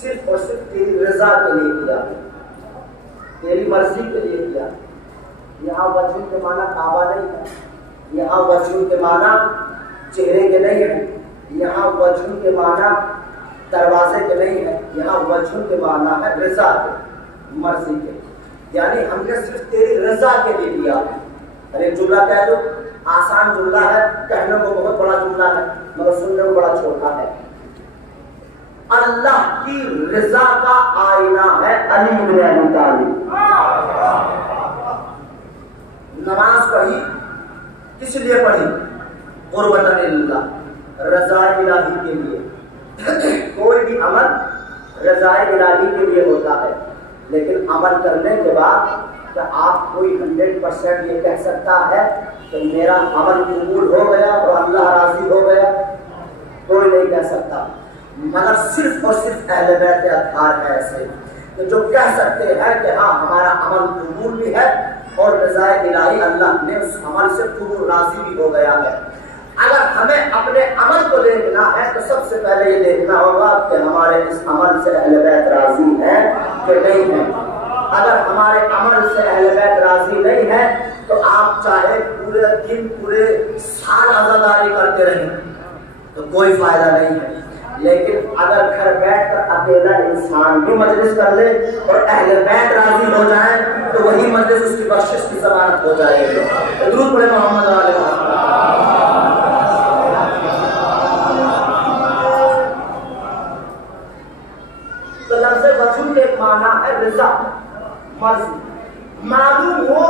صرف اور صرف تیری رضا کے لیے کیا، تیری مرضی کے لیے کیا۔ یہاں وجہ کے معنی کعبہ نہیں ہے، یہاں وجہ کے معنی چہرے کے نہیں ہے، یہاں وجہ کے معنی دروازے کے نہیں ہے، یہاں وجہ کے معنی ہے رضا کے، مرضی کے، یعنی ہم نے صرف تیری رضا کے لیے دیا ہے۔ ارے جملہ کہہ دو، آسان جملہ ہے، کہنے کو بہت بڑا جملہ ہے مگر سننے کو بڑا چھوٹا ہے۔ اللہ کی رضا کا آئینہ ہے علی بن ابی طالب۔ نماز پڑھی کس لیے پڑھی؟ قربۃ للہ، رضا الہی کے لیے۔ کوئی بھی عمل رضا الہی کے لیے ہوتا ہے، لیکن عمل کرنے کے بعد کیا آپ کوئی 100% یہ کہہ سکتا ہے کہ میرا عمل قبول ہو گیا اور اللہ راضی ہو گیا؟ کوئی نہیں کہہ سکتا، مگر صرف اور صرف اہل بیت اطہار ہے ایسے کہ جو کہہ سکتے ہیں کہ ہاں ہمارا عمل قبول بھی ہے اور رضا الہی اللہ نے اس عمل سے قبول راضی بھی ہو گیا ہے۔ اگر ہمیں اپنے عمل کو دیکھنا ہے تو سب سے پہلے یہ دیکھنا ہوگا کہ ہمارے اس عمل سے اہل بیت راضی ہیں کہ نہیں ہیں۔ اگر ہمارے عمل سے اہل بیت راضی نہیں ہے تو آپ چاہے پورے دن پورے سال عزاداری کرتے رہیں تو کوئی فائدہ نہیں ہے، لیکن اگر گھر بیٹھ کر اکیلا انسان بھی مجلس کر لے اور اہل بیت راضی ہو جائیں تو وہی مجلس اس کی بخشش کی ضمانت ہو جائے گی۔ درود پڑھیں محمد علیہ وسلم۔ تو لفظ وجہ کے معنی ہے رضا، مرضی۔ معلوم ہو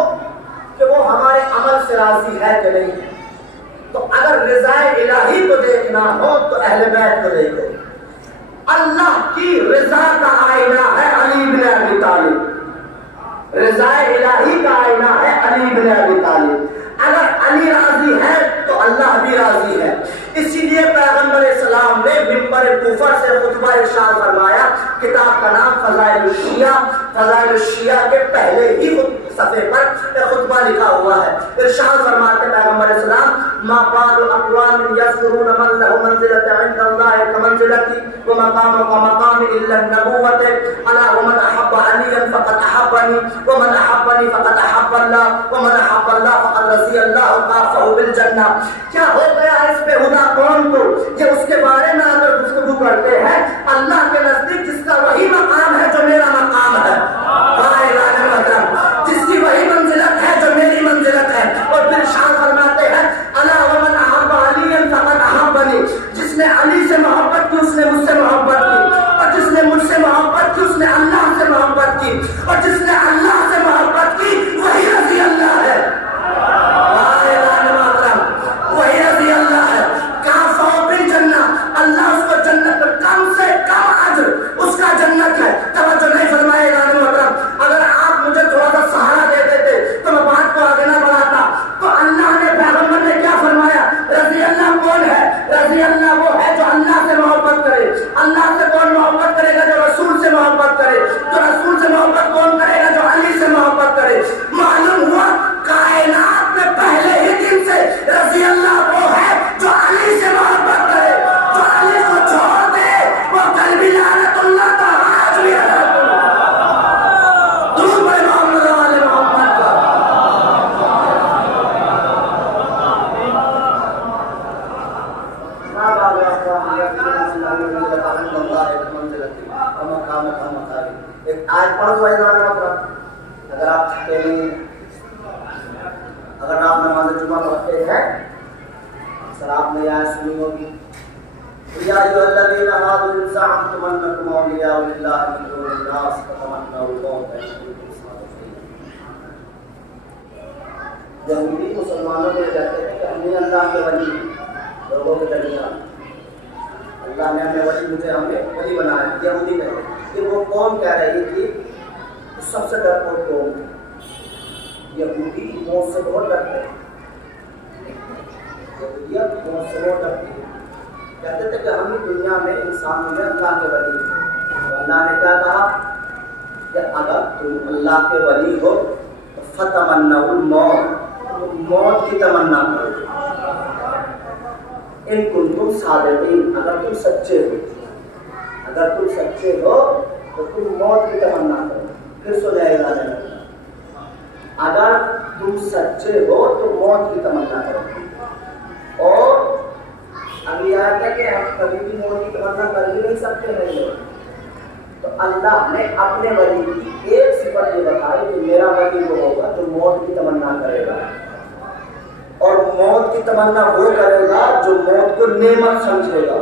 کہ وہ ہمارے عمل سے راضی ہے کہ نہیں، تو اگر رضا الہی کو دیکھنا ہو تو اہل بیت کو دیکھو۔ اللہ کی رضا کا آئینہ ہے علی بن ابی طالب، رضا الہی کا آئینہ ہے علی بن ابی طالب۔ اگر علی راضی ہے تو اللہ بھی راضی ہے۔ اسی لیے پیغمبر اسلام نے ممبر کوفہ سے خطبہ ارشاد فرمایا، کتاب کا نام فضائل الشیعہ، فضائل الشیعہ کے پہلے ہی صفحے پر خطبہ لکھا ہوا ہے۔ ارشاد فرماتے پیغمبر اسلام، ما بال اقوام یذکرون من له منزلۃ عند اللہ کمنزلتی ومقام ومقام الا النبوۃ الا ومن احب علیا فقد احبنی ومن احبنی فقد احب اللہ ومن احب اللہ فقد رضی اللہ کافہ بالجنہ۔ کیا ہو گیا اس پہ ہدا قوم کو؟ یہ اس کے بارے میں اگر گفتگو کرتے ہیں اللہ کے نزدیک جس کا وہی مقام ہے جو میرا مقام ہے، جس کی وہی منزلت ہے جو میری منزلت ہے، اور پھر ارشاد فرماتے ہیں الا ومن احب علیا فقد احبنی، جس نے علی سے محبت کی اس نے مجھ سے محبت کی، اور جس نے مجھ سے محبت کی اس نے اللہ سے محبت کی، اور جس نے اللہ سے محبت کی وہی رضی اللہ ہے، وہی رضی اللہ ہے۔ کافہ بالجنہ، اللہ اس کو جنت کم سے کم اجر اس کا جنت ہے۔ توجہ نہیں فرمائے ایران محترم، اگر آپ مجھے تھوڑا سا سہارا دے دیتے تو میں بات کو آگے نہ بڑھاتا۔ تو اللہ نے پیغمبر نے کیا فرمایا؟ رضی اللہ کون ہے؟ رضی اللہ وہ ہے جو اللہ سے محبت کرے۔ اللہ سے کون محبت کرے گا؟ جو رسول سے محبت کرے۔ جو رسول سے محبت کون کرے گا؟ جو علی سے محبت کرے۔ معلوم ہوا کائنات میں پہلے ہی دن سے رضی اللہ وہ ہے جو علی سے محبت کرے۔ جو علی کو چھوڑ دے وہ کل بھی لعنت اللہ کا، آج بھی لعنت اللہ۔ درود پڑھیں محمد علیہ محمد پر۔ ایک آیت پڑھ دو اگر آپ تھکے نہیں، اگر آپ نماز جمعہ پڑھتے ہیں سر آپ نے آیت سنی ہوگی، یا ایھا الذین آمنوا ان زعمتم انکم اولیاء للہ من دون الناس فتمنوا الموت ان کنتم صادقین۔ یہودی مسلمانوں کو کہتے ہیں کہ ہم نے اللہ کے ولی ہیں، لوگوں کے درمیان اللہ نے ہمیں ولی، مجھے ہمیں ولی بنایا۔ یہودی کہتے ہیں کہ وہ قوم کہہ رہی تھی، سب سے ڈرپوک قوم تھی یہودی، موت سے بہت ڈرتے ہیں، یہودیت موت سے بہت ڈرتی ہے۔ کہتے تھے کہ ہم دنیا میں انسانوں میں اللہ کے ولی ہیں۔ تو اللہ نے کیا کہا کہ اگر تم اللہ کے ولی ہو تو فتمنوا الموت، موت کی تمنا کرو، ان کنتم صادقین، اگر تم سچے ہو، اگر تم سچے ہو تو تم موت کی تمنا کرو۔ پھر سنیں اگر تم سچے ہو تو موت کی تمنا کرو، اور ابھی آیا تھا کہ ہم کبھی بھی موت کی تمنا کر بھی نہیں سکتے ہیں. تو اللہ نے اپنے ولی کی ایک صفت یہ بتائی کہ میرا ولی وہ ہوگا جو موت کی تمنا کرے گا. اور موت کی تمنا وہ کرے گا جو موت کو نعمت سمجھے گا.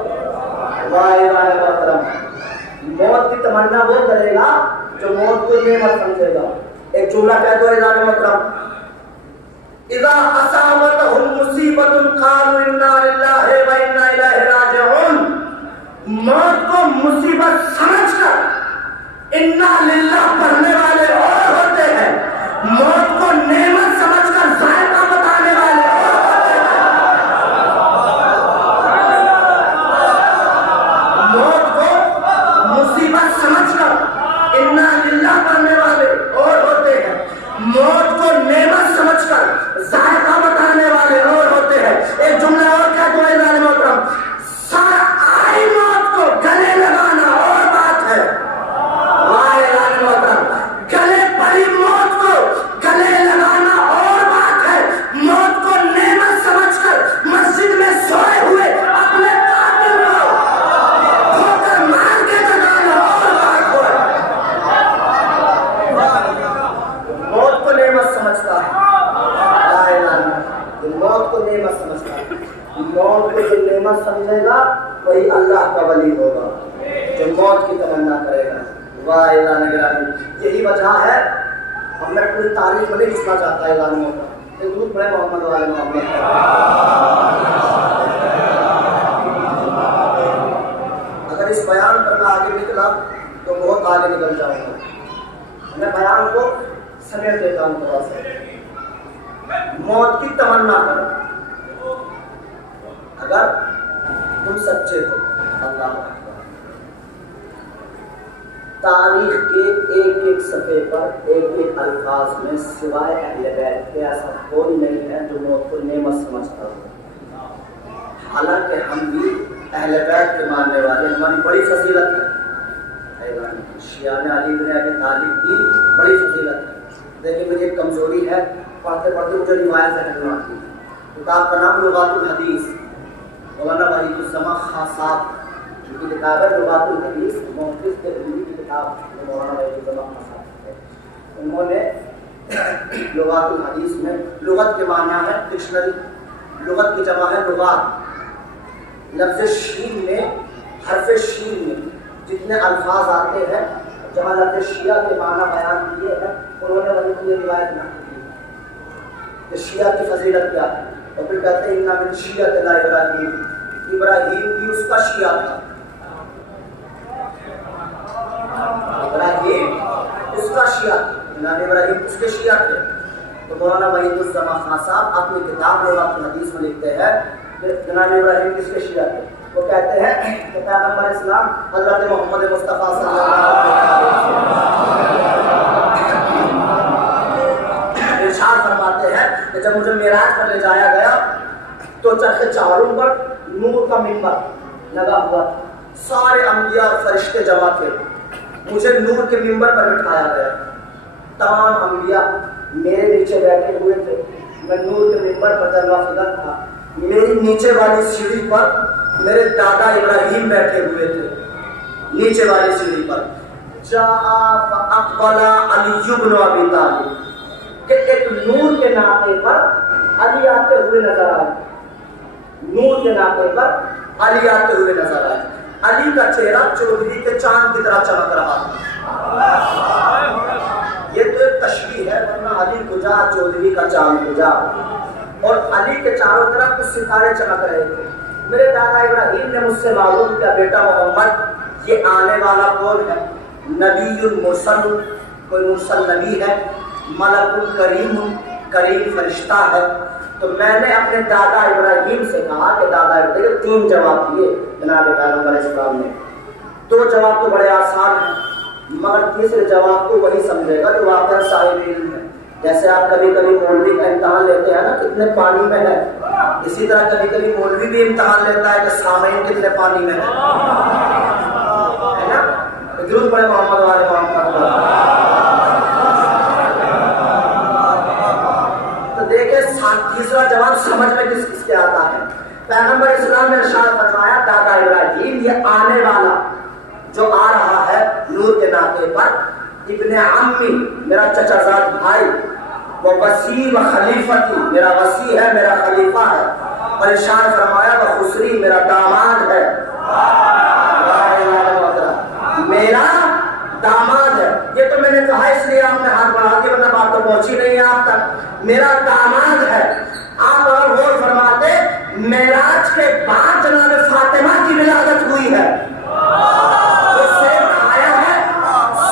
موت کی تمنا وہ کرے گا جو موت کو نعمت سمجھے گا. ایک جملہ کہہ دو اعلان محترم. اذا اصابتهم مصیبت قالوا انا للہ و انا الیہ راجعون. موت کو مصیبت سمجھ کر انا للہ پڑھنے والے اور ہوتے ہیں. موت کو نعمت سمجھ کر ذائقہ بتانے والے اور ہوتے ہیں. موت کو مصیبت سمجھ کر انا للہ پڑھنے والے اور ہوتے ہیں. موت کو نعمت سمجھ کر ذائقہ بتانے والے اور ہوتے ہیں. ایک جملہ اور کیا تو اعلان محترم. آئی موت کو گلے لگانا اور بات ہے. اعلان محترم گلے پڑی موت کو گلے لگانا اور بات ہے. موت کو نعمت سمجھ کر مسجد میں سوئے ہوئے اپنے قاتل کو دھو کر مار کے جگانا اور بات ہے. موت کو نعمت سمجھتا ہے. موت کو نعمت سمجھتا ہے. موت کو جو نعمت سمجھے گا وہی اللہ کا ولی ہوگا جو موت کی تمنا کرے گا. واہ اعلان گرامی. یہی وجہ ہے ہم نے پوری تاریخ میں نہیں گھسنا چاہتا ہے اعلان موت کا. درود پڑھیں محمد والے محمد. اگر اس بیان پر میں آگے نکلا تو بہت آگے نکل جاؤں گا. میں بیان کو سمیٹ دیتا ہوں تھوڑا سا. موت کی تمنا کرو اگر تم سچے ہو. اللہ اکبر. تاریخ کے ایک ایک صفحے پر ایک ایک الفاظ میں سوائے اہل بیت کے ایسا کوئی نہیں ہے جو موت کو نعمت سمجھتا ہو. حالانکہ ہم بھی اہل بیت کے ماننے والے, ہماری بڑی فضیلت ہے. شیعہ علی بن ابی طالب کی بڑی فضیلت ہے. لیکن میری ایک کمزوری ہے, پڑھتے پڑھتے مجھے روایت ذہن میں آتی ہے. کتاب کا نام لغات الحدیث, مولانا وحید الزمان خان صاحب کی کتاب ہے لغات الحدیث. محدث کے علمی کی کتاب مولانا وحید الزمان خان صاحب ہے. انہوں نے لغات الحدیث میں لغت کے معنی ہے ڈکشنری. لغت کی جمع ہے لغات. لفظ شین میں حرف شین میں جتنے الفاظ آتے ہیں جہاں لفظ شیعہ کے معنی بیان کیے ہیں انہوں نے وہی یہ روایت نقل کی کہ شیعہ کی فضیلت کیا ہے. اور پھر کہتے ہیں اِنَّ مِن شِیعَۃِ ابراہیم. ابراہیم بھی اس کا شیعہ تھا. ابراہیم اس کا شیعہ تھا. جناب ابراہیم اس کے شیعہ تھے. تو مولانا وحید الزمان خان صاحب اپنی کتاب لغات الحدیث میں لکھتے ہیں کہ جناب ابراہیم کس کے شیعہ تھے. وہ کہتے ہیں کہ پیغمبر اسلام حضرت محمد مصطفیٰ صلی اللہ علیہ وسلم ارشاد فرماتے ہیں کہ جب مجھے معراج پر لے جایا گیا تو چرخ چاروں پر نور کا منبر لگا ہوا تھا. سارے انبیاء اور فرشتے جمع تھے. مجھے نور کے منبر پر بٹھایا گیا. تمام انبیاء میرے نیچے بیٹھے ہوئے تھے. میں نور کے منبر پر جلوہ فکر تھا. میری نیچے والی سیڑھی پر میرے دادا ابراہیم بیٹھے ہوئے تھے. نیچے والی سیڑھی پر جاء فاقبل علی بن ابی طالب کہ ایک نور کے ناطے پر علی آتے ہوئے نظر آئے. نور کے ناطے پر علی آتے ہوئے نظر آئے. علی کا چہرہ چودھری کے چاند کی طرح چمک رہا تھا. یہ تو ایک تشبیہ ہے, ورنہ علی کجا چودھری کا چاند کجا. اور علی کے چاروں طرف کچھ ستارے چمک رہے تھے. میرے دادا ابراہیم نے مجھ سے معلوم کیا بیٹا محمد یہ آنے والا کون ہے؟ نبی المرسل, کوئی مرسل نبی ہے. ملک الکریم, کریم فرشتہ ہے. تو میں نے اپنے دادا ابراہیم سے کہا کہ دادا ابراہیم 3 جواب دیے جناب پیغمبر اسلام نے. 2 جواب تو بڑے آسان ہیں مگر تیسرے جواب کو وہی سمجھے گا جو واقعہ صاحب علم ہے. جیسے آپ کبھی کبھی مولوی کا امتحان لیتے ہیں نا کتنے پانی میں ہے, اسی طرح کبھی کبھی مولوی بھی امتحان لیتا ہے کہ سامعین کتنے پانی میں ہے نا. درود پڑھیں محمد والے محمد. تو دیکھیں تیسرا جواب سمجھ میں کس کے آتا ہے. پیغمبر اسلام نے ارشاد والا جو آ رہا ہے نور کے ناطے پر، ابن عمی میرا چچا زاد بھائی، وہ وسیع و خلیفتی میرا وسیع ہے، میرا خلیفہ ہے، اور ارشاد فرمایا وہ خسری میرا داماد ہے، میرا داماد ہے۔ یہ تو میں نے کہا اس لیے آپ نے ہاتھ بڑھا دیا، ورنہ بات تو پہنچی نہیں ہے آپ تک۔ میرا داماد ہے۔ آپ اگر غور فرماتے معراج کے بعد جناب فاطمہ کی ولادت ہوئی ہے، وہ سیب کھایا ہے،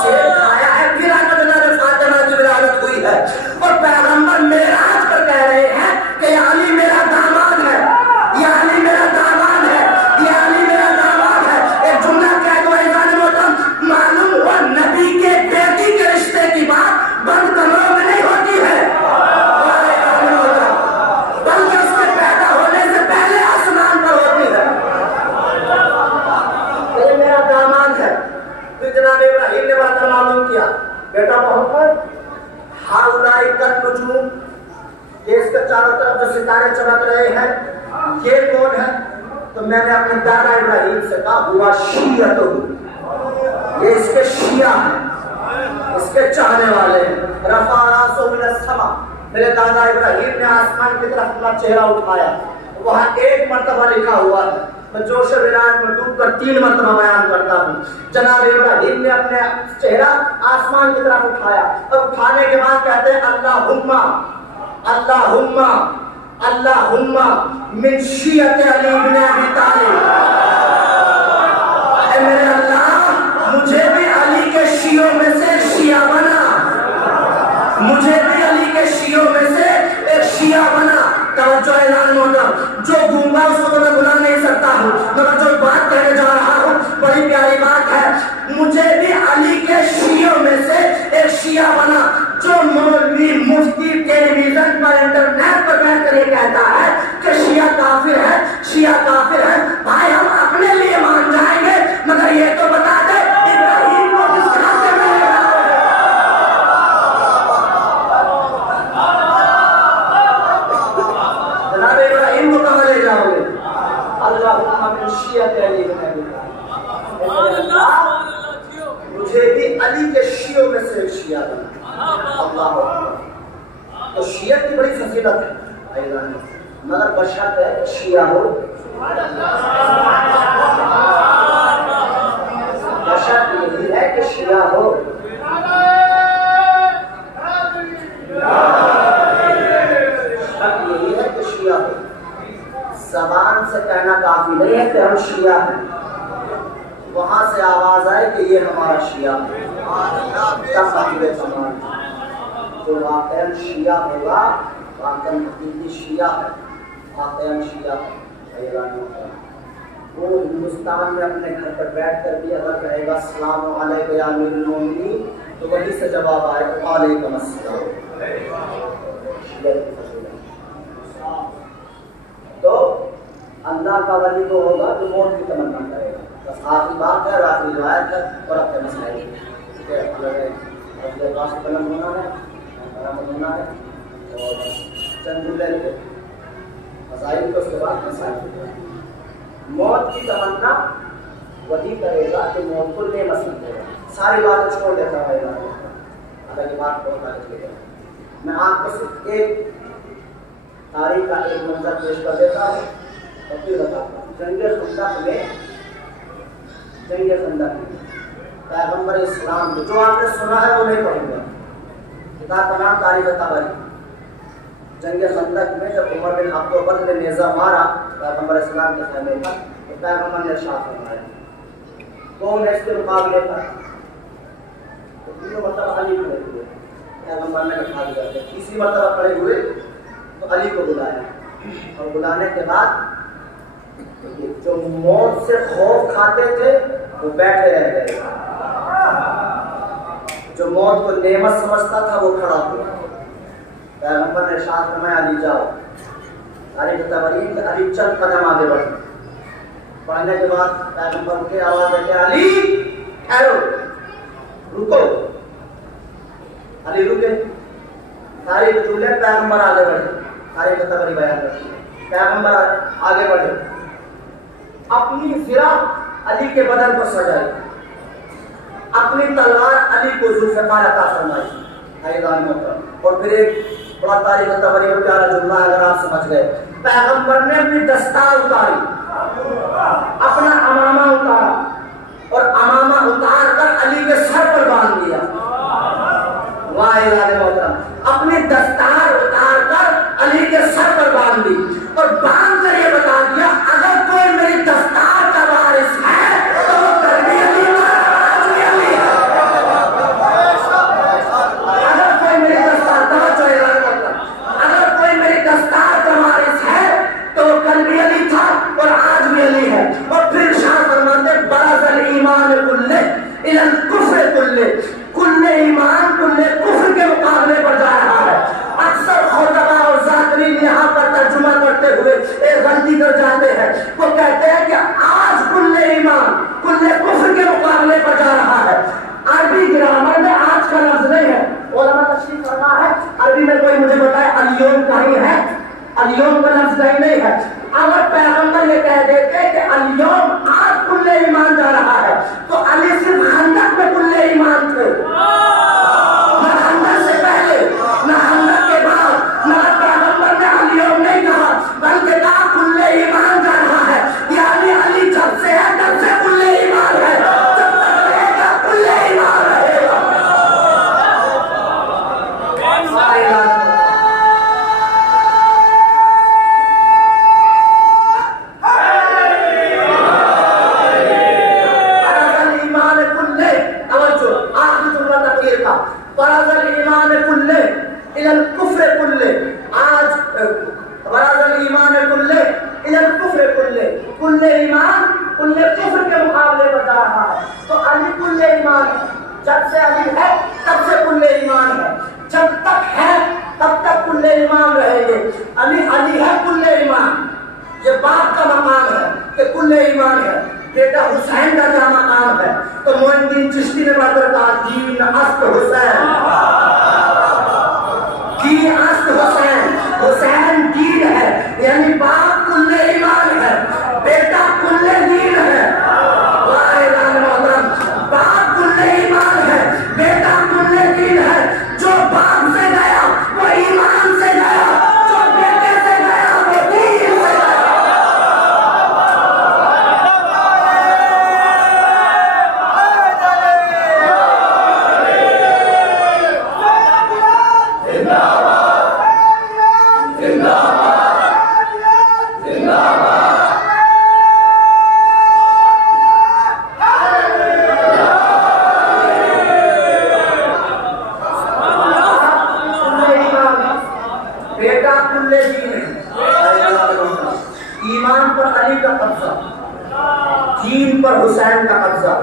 پھر آگے جناب فاطمہ کی ولادت ہوئی ہے، اور پیغمبر معراج پر کہہ رہے ہیں کہ یہ علی میرا داماد ہے، یہ علی میرا داماد ہے، یہ علی میرا داماد ہے۔ ایک جملہ کہہ دو ایمان محترم، معلوم ہوا نبی کے بیٹی کے رشتے کی بات بند کمروں میں نہیں ہوتی ہے، بلکہ اس کے پیدا ہونے سے پہلے آسمان پر ہوتی ہے۔ یہ میرا داماد ہے۔ پھر جناب ابراہیم نے بات معلوم کیا، بیٹا محمد ہاؤلائی کت نجوم، یہ اس کے چاروں طرف جو ستارے چمک رہے ہیں یہ کون ہے؟ تو میں نے اپنے دادا ابراہیم سے کہا ہوا شیعہ، تو یہ اس کے شیعہ ہیں، اس کے چاہنے والے ہیں۔ رفع راسہ من السماء، میرے دادا ابراہیم نے آسمان کی طرف اپنا چہرہ اٹھایا، وہاں ایک مرتبہ لکھا ہوا ہے، میں جوش و ولایت میں ڈوب کر 3 مرتبہ بیان کرتا ہوں۔ جناب ابراہیم نے اپنے چہرہ آسمان کی طرف اٹھایا، اور اٹھانے کے بعد کہتے ہیں اللہم اللہم اللہم من شیعت علی بن ابی طالب، اے میرے اللہ مجھے بھی علی کے شیعوں میں سے شیعہ بنا، مجھے بھی علی کے شیعوں میں سے ایک شیعہ بنا۔ توجہ اعلان محترم، جو گونگا اس کو تو میں بلا نہیں سکتا ہوں، مگر جو بات کہنے جا رہا ہوں بڑی پیاری بات ہے، مجھے بھی علی کے شیعوں میں سے ایک شیعہ بنا۔ جو مولوی مفتی ٹیلی ویژن پر انٹرنیٹ پر بیٹھ کر یہ کہتا ہے کہ شیعہ کافر ہے، شیعہ کافر ہے، بھائی ہم اپنے لیے مان جائیں گے، مگر یہ تو بتا دے ابراہیم کو کس طرح سے ملے گا۔ جناب ابراہیم کو کہاں لے جاؤ گے؟ اللہم من شیعت علی بن ابی طالب، مجھے بھی علی کے شیعوں میں سے ایک شیعہ بنا۔ اللہ تو شیعت کی بڑی فضیلت ہے، مگر بشرط ہے کہ شیعہ ہو، بشرط یہی ہے کہ شیعہ ہو۔ شرط یہی ہے کہ شیعہ ہو، زبان سے کہنا کافی نہیں ہے کہ ہم شیعہ ہیں، وہاں سے آواز آئے کہ یہ ہمارا شیعہ ہے، تب صاحب سمان جو واقعاً شیعہ ہوگا، واقعاً حقیقی شیعہ ہے، واقعاً شیعہ ہے۔ وہ ہندوستان میں اپنے گھر پر بیٹھ کر بھی اگر کہے گا السلام علیکم یا امیر المومنین، تو وہی سے جواب آئے وعلیکم السلام۔ تو اللہ کا ولی وہ ہوگا جو موت کی تمنا کرے گا۔ بس آخری بات ہے اور آخری روایت ہے اور اپنے مسائل قلم ہونا ہے، برآمد ہونا ہے، اور چند جملے کے مسائل کو اس کے بعد مسائل۔ موت کی تمنا وہی کرے گا کہ موت کو لے مسئلہ دے گا، ساری باتیں چھوڑ دیتا ہے۔ حالانکہ بات بہت آگے ہے، میں آپ کو صرف ایک تاریخ کا ایک منظر پیش کر دیتا ہوں اور پھر بتاتا ہوں۔ جنگ خندق میں پیغمبر اسلام کو جو آپ نے سنا ہے وہ نہیں پڑھوں گا، کتاب کا نام تاریخ طبری۔ جنگ خندق میں جب عمر بن عبد العزیز نے نیزہ مارا پیغمبر اسلام کے خیمے پر، تو پیغمبر نے ارشاد فرمایا کون ہے اس کے مقابلے پر؟ تو تینوں مرتبہ علی کھڑے ہوئے، پیغمبر نے بٹھا دیا، تیسری مرتبہ کھڑے ہوئے تو علی کو بلایا، اور بلانے کے بعد جو موت سے خوف کھاتے تھے وہ بیٹھے رہ گئے، جو موت کو نعمت سمجھتا تھا وہ کھڑا ہوا۔ پیغمبر نے ارشاد فرمایا علی جاؤ، علی طبری علی چند قدم آگے بڑھے، بڑھنے کے بعد پیغمبر کی آواز ہے کہ علی ٹھہرو، رکو۔ علی رکے، تاریخ جملے پیغمبر آگے بڑھے، تاریخ طبری بیان کرتی ہے، پیغمبر آگے بڑھے، اپنی ذرا علی کے بدن کو سجائی، اپنی تلوار علی کو ذوالفقار عطا فرمائی۔ اور پھر ایک بڑا تاریخ تبری اور پیارا جملہ ہے، اگر آپ سمجھ گئے، پیغمبر نے اپنی دستار اتاری، اپنا امامہ اتارا اور امامہ اتار کر علی کے سر پر باندھ دیا۔ واہ الہ محترم، اپنی دستار اتار کر علی کے سر پر باندھ دی اور باندھ کر یہ بتا دیا اگر کوئی میری دستار کا وارث ہے تو وہ کر بھی علی ہے، آج بھی علی ہے۔ اگر کوئی میری دستار اگر کوئی میری دستار کا وارث ہے تو وہ کل بھی علی تھا اور آج بھی علی ہے۔ اور پھر شاہ فرماتے برز الایمان کلہ الی الکفر کلہ، کل ایمان کل کفر کے مقابلے پر جا رہا ہے۔ اکثر خطبہ اور ذاکرین یہاں پر ترجمہ کرتے ہوئے ایک غلطی کر جاتے ہیں، وہ کہتے ہیں کہ آج کل ایمان کل کفر کے مقابلے پر جا رہا ہے۔ عربی گرامر میں آج کا لفظ نہیں ہے، علماء تشریح کرنا ہے عربی میں کوئی مجھے بتائے الیوم کہیں ہے؟ الیوم کا لفظ کہیں نہیں ہے۔ اگر پیغمبر یہ کہہ دیتے کہ الیوم آج کل ایمان جا رہا ہے تو علی صرف خندق میں کل ایمان تھے، نہ خندق سے پہلے نہ خندق کے بعد، نہ پیغمبر نے الیوم نہیں کہا بلکہ کہا کل ایمان جا رہا ہے، یعنی علی جب سے ہے تب سے کل ایمان ہے، جب تک رہے گا کل ایمان رہے گا۔ برز الایمان کلہ الی الکفر کلہ، آج برز الایمان کلہ الی الکفر کلہ، کل ایمان کل کفر کے مقابلے پر جا رہا ہے۔ تو علی کل ایمان ہے، جب سے علی ہے تب سے کل ایمان ہے، جب تک ہے تب تک کل ایمان رہیں گے۔ علی ہے کل ایمان، یہ باپ کا مقام ہے کہ کل ایمان ہے۔ بیٹا حسین کا کیا مقام ہے؟ تو معین الدین چشتی نے بات کہا دین است حسین، دین است حسین، حسین دین ہے، یعنی باپ کل ایمان ہے، بیٹا کل دین ہے۔ واہ الہ محترم، باپ کل ایمان ہے، بیٹا کل دین ہے۔ جو باپ سے گیا وہ ایمان سے گیا، جو بیٹے سے گیا وہ دین سے گیا۔ ایمان پر علی کا قبضہ، دین پر حسین کا قبضہ۔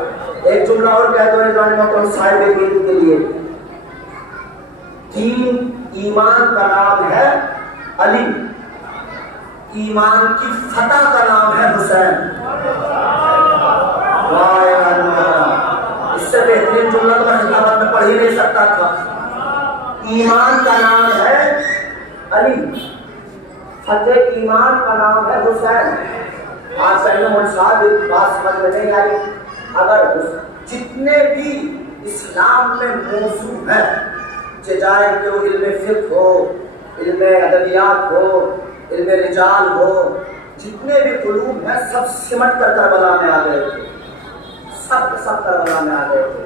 ایک جملہ اور کہہ دو نظام محترم صاحب دین کے لیے، دین ایمان کا نام ہے علی، ایمان کی فتح کا نام ہے حسین۔ اس سے بہترین جملہ تو میں خطابت میں پڑھ ہی نہیں سکتا تھا۔ ایمان کا نام ہے علی، فتح ایمان کا نام ہے حسین۔ آج سیدنا مولانا صاحب ایک بات سمجھ میں نہیں آئی، اگر جتنے بھی اسلام میں موضوع ہیں، چاہے کہ وہ علم فقہ ہو، علم ادبیات ہو، علم رجال ہو، جتنے بھی علوم ہیں سب سمٹ کر کربلا میں آ گئے تھے، سب کربلا میں آ گئے تھے۔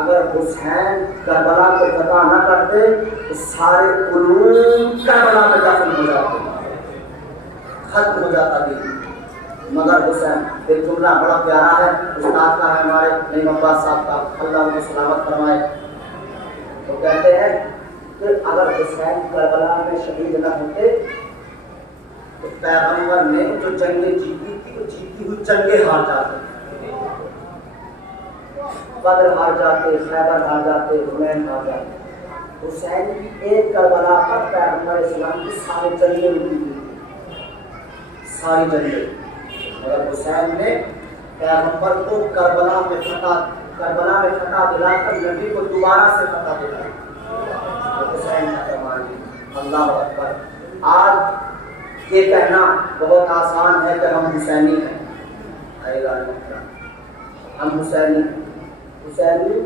اگر حسین کربلا کو فتح نہ کرتے تو سارے علوم کربلا میں دفن ہو جاتے، ختم ہو جاتا دین۔ مگر حسین، ایک جملہ بڑا پیارا ہے، استاد کا ہے ہمارے نعیم عباس صاحب کا، اللہ انہیں سلامت فرمائے۔ تو کہتے ہیں کہ اگر حسین کربلا میں شہید نہ ہوتے تو پیغمبر نے جو جنگیں جیتی تھی وہ جیتی ہوئی جنگیں ہار جاتے، بدر ہار جاتے، خیبر ہار جاتے، حنین ہار جاتے۔ حسین کی ایک کربلا پر پیغمبر اسلام کی ساری جنگیں روکی تھی، ساری جنگیں۔ مگر حسین نے پیغمبر کو کربلا میں فتح دلا کر نبی کو دوبارہ سے فتح دلائی۔ حسین کا فرمان ہے، اللہ اکبر۔ آج یہ کہنا بہت آسان ہے کہ ہم حسینی ہیں، ہم حسینی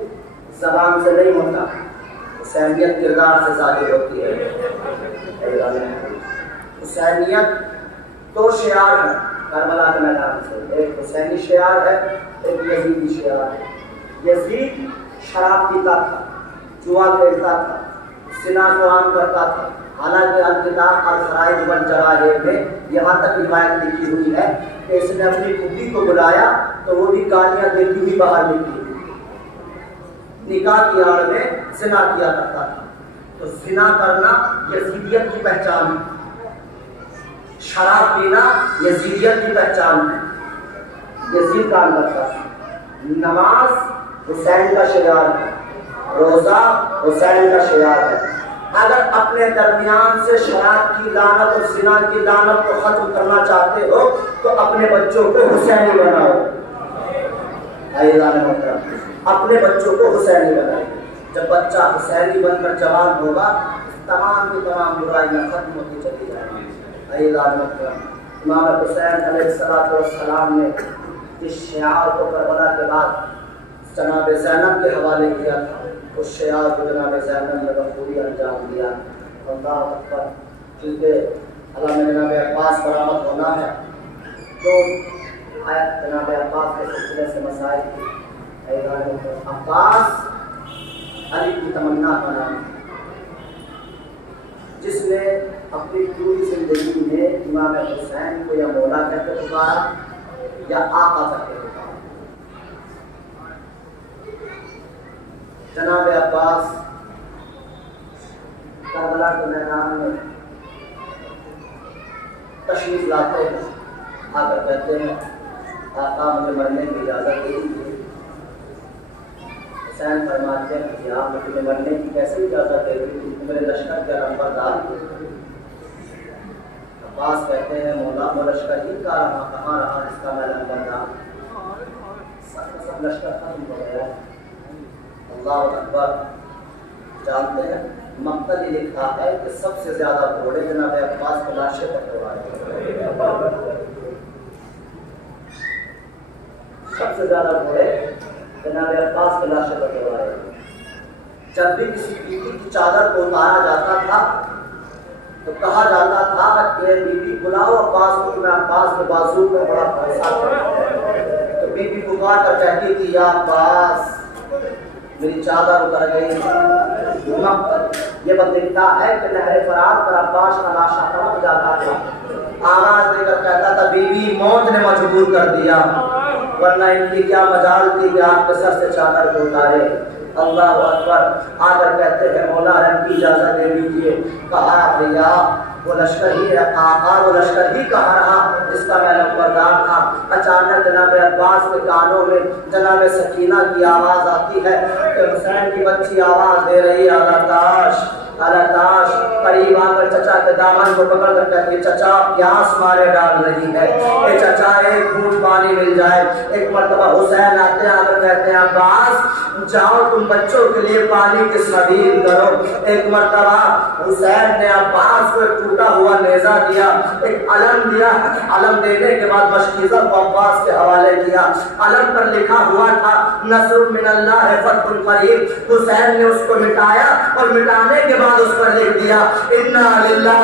زبان سے نہیں ہوتا، حسینیت کردار سے ظاہر ہوتی ہے۔ حسینیت دو شعار ہیں کربلا کے میدان سے، ایک حسینی شعار ہے، ایک یزیدی شعار ہے۔ یزید شراب پیتا تھا، جوا کھیلتا تھا، زنا کو عام کرتا تھا، حالانکہ الکتاب الخرائط والجرائح میں یہاں تک روایت لکھی ہوئی ہے کہ اس نے اپنی پھوپھی کو بلایا تو وہ بھی گالیاں دیتی ہوئی باہر نکلی، نکاح کی آڑ میں زنا کیا کرتا تھا۔ تو زنا کرنا یزیدیت کی پہچان ہے، شراب پینا یزیدیت کی پہچان ہے، یزید کام کرتا تھا۔ نماز حسین کا شعار ہے، روزہ حسین کا شعار ہے۔ اگر اپنے درمیان سے شراب کی لعنت اور زنا کی لعنت کو ختم کرنا چاہتے ہو تو اپنے بچوں کو حسینی بناؤ۔ اپنے بچوں کو حسینی بنائے، جب بچہ حسینی بن کر جوان ہوگا تمام کی تمام برائیاں ختم ہوتی چلی جائیں گی۔ امام حسین علیہ السلام نے اس شعار کو کربلا کے بعد جناب زینب کے حوالے کیا تھا، اس شعار کو جناب زینب نے بخوبی انجام دیا۔ اللہ اکبر۔ کیونکہ علامہ جناب عباس برآمد ہونا ہے تو آیت جناب عباس کے سلسلے سے مسائل کی۔ عباس علی کی تمنا بنا، جس نے اپنی پوری زندگی میں امام حسین کو یا مولا کہہ کے پکارا یا آقا کہہ کے پکارا۔ جناب عباس کربلا کے میدان میں تشریف لاتے ہیں، آ کر کہتے ہیں آقا مجھے مرنے کی اجازت دے دیجیے۔ حسین فرماتے ہیں کہ آپ مجھے مرنے کی کیسے اجازت دے دی، میرے لشکر کے نمبردار۔ عباس کہتے ہیں مولا وہ لشکر ہی کا رہا، کہاں رہا اس کا میں نمبردار، سب لشکر ختم ہو گیا۔ اللہ اکبر۔ جانتے ہیں مقتل ہی لکھا ہے کہ سب سے زیادہ گھوڑے جناب عباس کے لاشے پر دوڑائے، سب سے زیادہ گھوڑے جناب عباس کے لاشے پر دوڑائے۔ جب بھی کسی بیوی کی چادر کو اتارا جاتا تھا تو کہا جاتا تھا کہ بیوی بلاؤ عباس کو، میں عباس کے بازو میں بڑا پھنسا کروں۔ تو بیوی پکار کر کہتی تھی یا عباس میری چادر اتر گئی۔ یہ بتاتا ہے کہ نہر فرات پر عباس کا لاشا پڑ جاتا تھا، آواز دے کر کہتا تھا بیوی موت نے مجبور کر دیا، ورنہ ان کی کیا مجال تھی کہ آپ کے سر سے چادر کو اتارے۔ اللہ اکبر۔ آ کر کہتے ہیں مولا رحم کی اجازت دے دیجیے۔ کہا بھیا وہ لشکر ہی ہے، آقا وہ لشکر ہی کہا رہا جس کا میں نمبردار تھا۔ اچانک جناب عباس کے کانوں میں جناب سکینہ کی آواز آتی ہے کہ حسین کی بچی آواز دے رہی ہے الاتاش الاتاش۔ قریب آ کر چچا کے دامن کو پکڑ کر کہتی ہے چچا پیاس مارے ڈال رہی ہے، اے چچا ایک گھونٹ پانی مل جائے۔ ایک مرتبہ حسین آتے آ کر کہتے ہیں عباس جاؤ تم بچوں کے لیے پانی کی سبیل کرو۔ ایک مرتبہ حسین نے عباس کو ایک ٹوٹا ہوا نیزہ دیا، ایک علم دیا، علم دینے کے بعد مشکیزہ کو عباس کے حوالے کیا۔ علم پر لکھا ہوا تھا نصر من اللہ فتح قریب۔ حسین نے اس کو مٹایا اور مٹانے کے بعد اس پر لکھ دیا انا للہ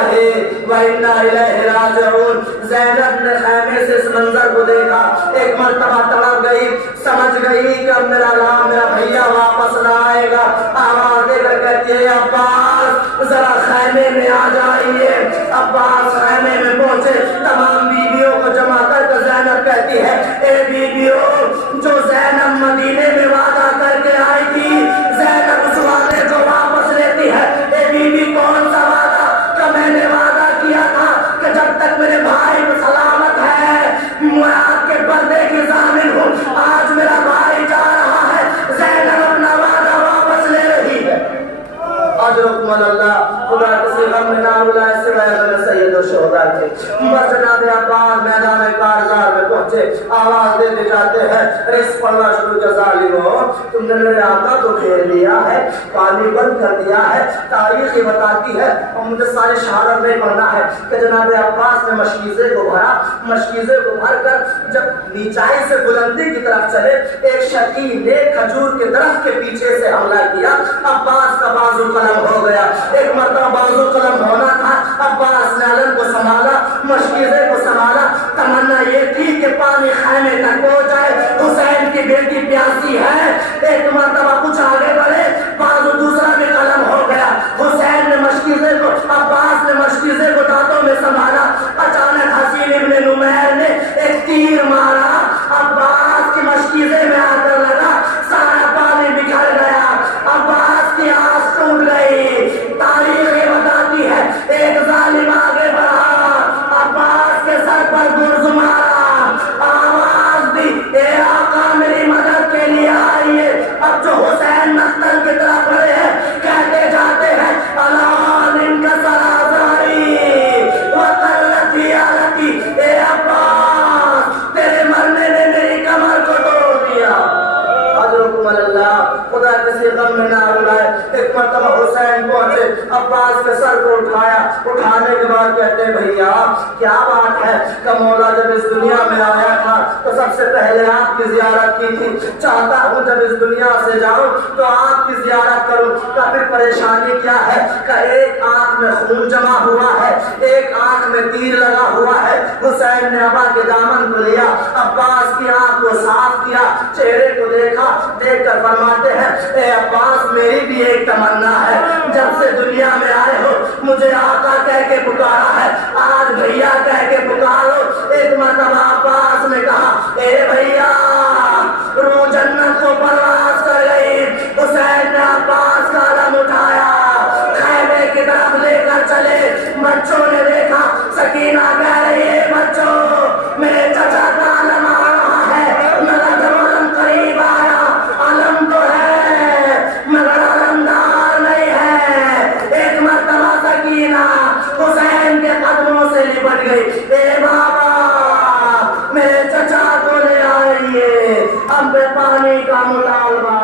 و انا الیہ راجعون۔ زینب نے خیمے سے اس منظر کو دیکھا، ایک مرتبہ تڑپ گئی، سمجھ گئی کہ اب میرا بھیا واپس نہ آئے گا۔ آواز دے کر کہتی ہے عباس ذرا خیمے میں آ جائیے۔ عباس خیمے میں پہنچے، تمام بیویوں کو جمع کر کے زینب کہتی ہے اے بیویوں جو زینب مدینے میں وعدہ کر کے آئی تھی زینب اس وعدے کو واپس لیتی ہے۔ اے بیوی کون سا وعدہ؟ کہ میں نے وعدہ کیا تھا کہ جب تک میرے بھائی سلامت ہے میں آپ کے پردے کی ضامن ہوں۔ آج میرا بھائی جا رہا ہے، زینب اپنا وعدہ واپس لے رہی ہے۔ اجرکم اللہ، خدا کسی غم میں نہ رلائے سوائے غم سید و شہداء۔ رہے تھے. بس جناب عباس میدان کارزار میں پہنچے, آواز دیتے جاتے ہیں, رزق پڑھنا شروع کیا ظالموں, تم نے میرے آقا کو گھیر لیا ہے, پانی بند کر دیا ہے. تاریخ یہ بتاتی ہے, اور مجھے ساری شہادت میں پڑھنا ہے کہ جناب عباس نے مشکیزے کو بھرا, مشکیزے کو بھر کر جب نیچائی سے بلندی کی طرف چلے, ایک شکیل نے کھجور کے درخت کے پیچھے سے حملہ کیا. عباس کا بازو قلم ہو گیا. ایک مرتبہ بازو قلم ہونا تھا, عباس نے علم کو سنبھالا, مشکیزے کو سنبھالا. تمنا یہ تھی کہ پانی خیمے تک پہنچ جائے, حسین کی بیٹی پیاسی ہے. ایک مرتبہ کچھ آگے بڑھے, بازو دوسرا بھی قلم ہو گیا. حسین نے مشکیزے کو, عباس نے مشکیزے کو دانتوں میں سنبھالا. اچانک حسین ابن نمیر نے ایک تیر مارا, عباس کی مشکیزے میں آ کر لگا, سارا پانی بکھر گیا, عباس کی آس ٹوٹ گئی. تاریخ یہ بتاتی ہے ایک ظالم آگے بڑھا, عباس کے سر پر گرز مارا, آواز دی اے آقا میری مدد کے لیے آئیے. اب جو حسین مقتل کی طرف بڑھے ہیں, کہتے جاتے ہیں الان ان کا سرازاری وقلت حیالتی, اے عباس تیرے مرنے نے میری کمر کو توڑ دیا. حضرت اللہ خدا کسی غم میں نہ رلائے. ایک مرتبہ حسین پہنچے, عباس کے سر کو اٹھایا, اٹھانے کے بعد کہتے ہیں بھیا کیا بات ہے کہ مولا جب اس دنیا میں آیا تھا تو سب سے پہلے آپ کی زیارت کی تھی, چاہتا ہوں جب اس دنیا سے جاؤں تو آپ کی زیارت کروں. کہ پھر پریشانی کیا ہے کہ ایک آنکھ میں خون جمع ہوا ہے, ایک آنکھ میں تیر لگا ہوا ہے. حسین نے ابا کے دامن کو لیا, عباس کی آنکھ کو صاف کیا, چہرے کو دیکھا, دیکھ کر فرماتے ہیں اے عباس میری بھی ایک تمنا ہے, جب سے دنیا میں آئے ہو مجھے آقا کہہ کے پکارا ہے, آج بھیا کہہ کے پکارو. ایک مرتبہ عباس نے کہا اے بھیا روح جنت کو پرواز کر گئی. حسین نے عباس کا علم اٹھایا, خیمے کی طرف لے کر چلے. بچوں نے دیکھا, سکینہ کہہ رہی ہے بچوں میرے چچا کا علم آ رہا ہے, میرا جب علم قریب آیا, علم تو ہے مگر علمدار نہیں ہے. ایک مرتبہ سکینہ حسین کے قدموں سے لپٹ گئی, اے بابا میرے چچا کو لے آئیے, اب پانی کا مطالبہ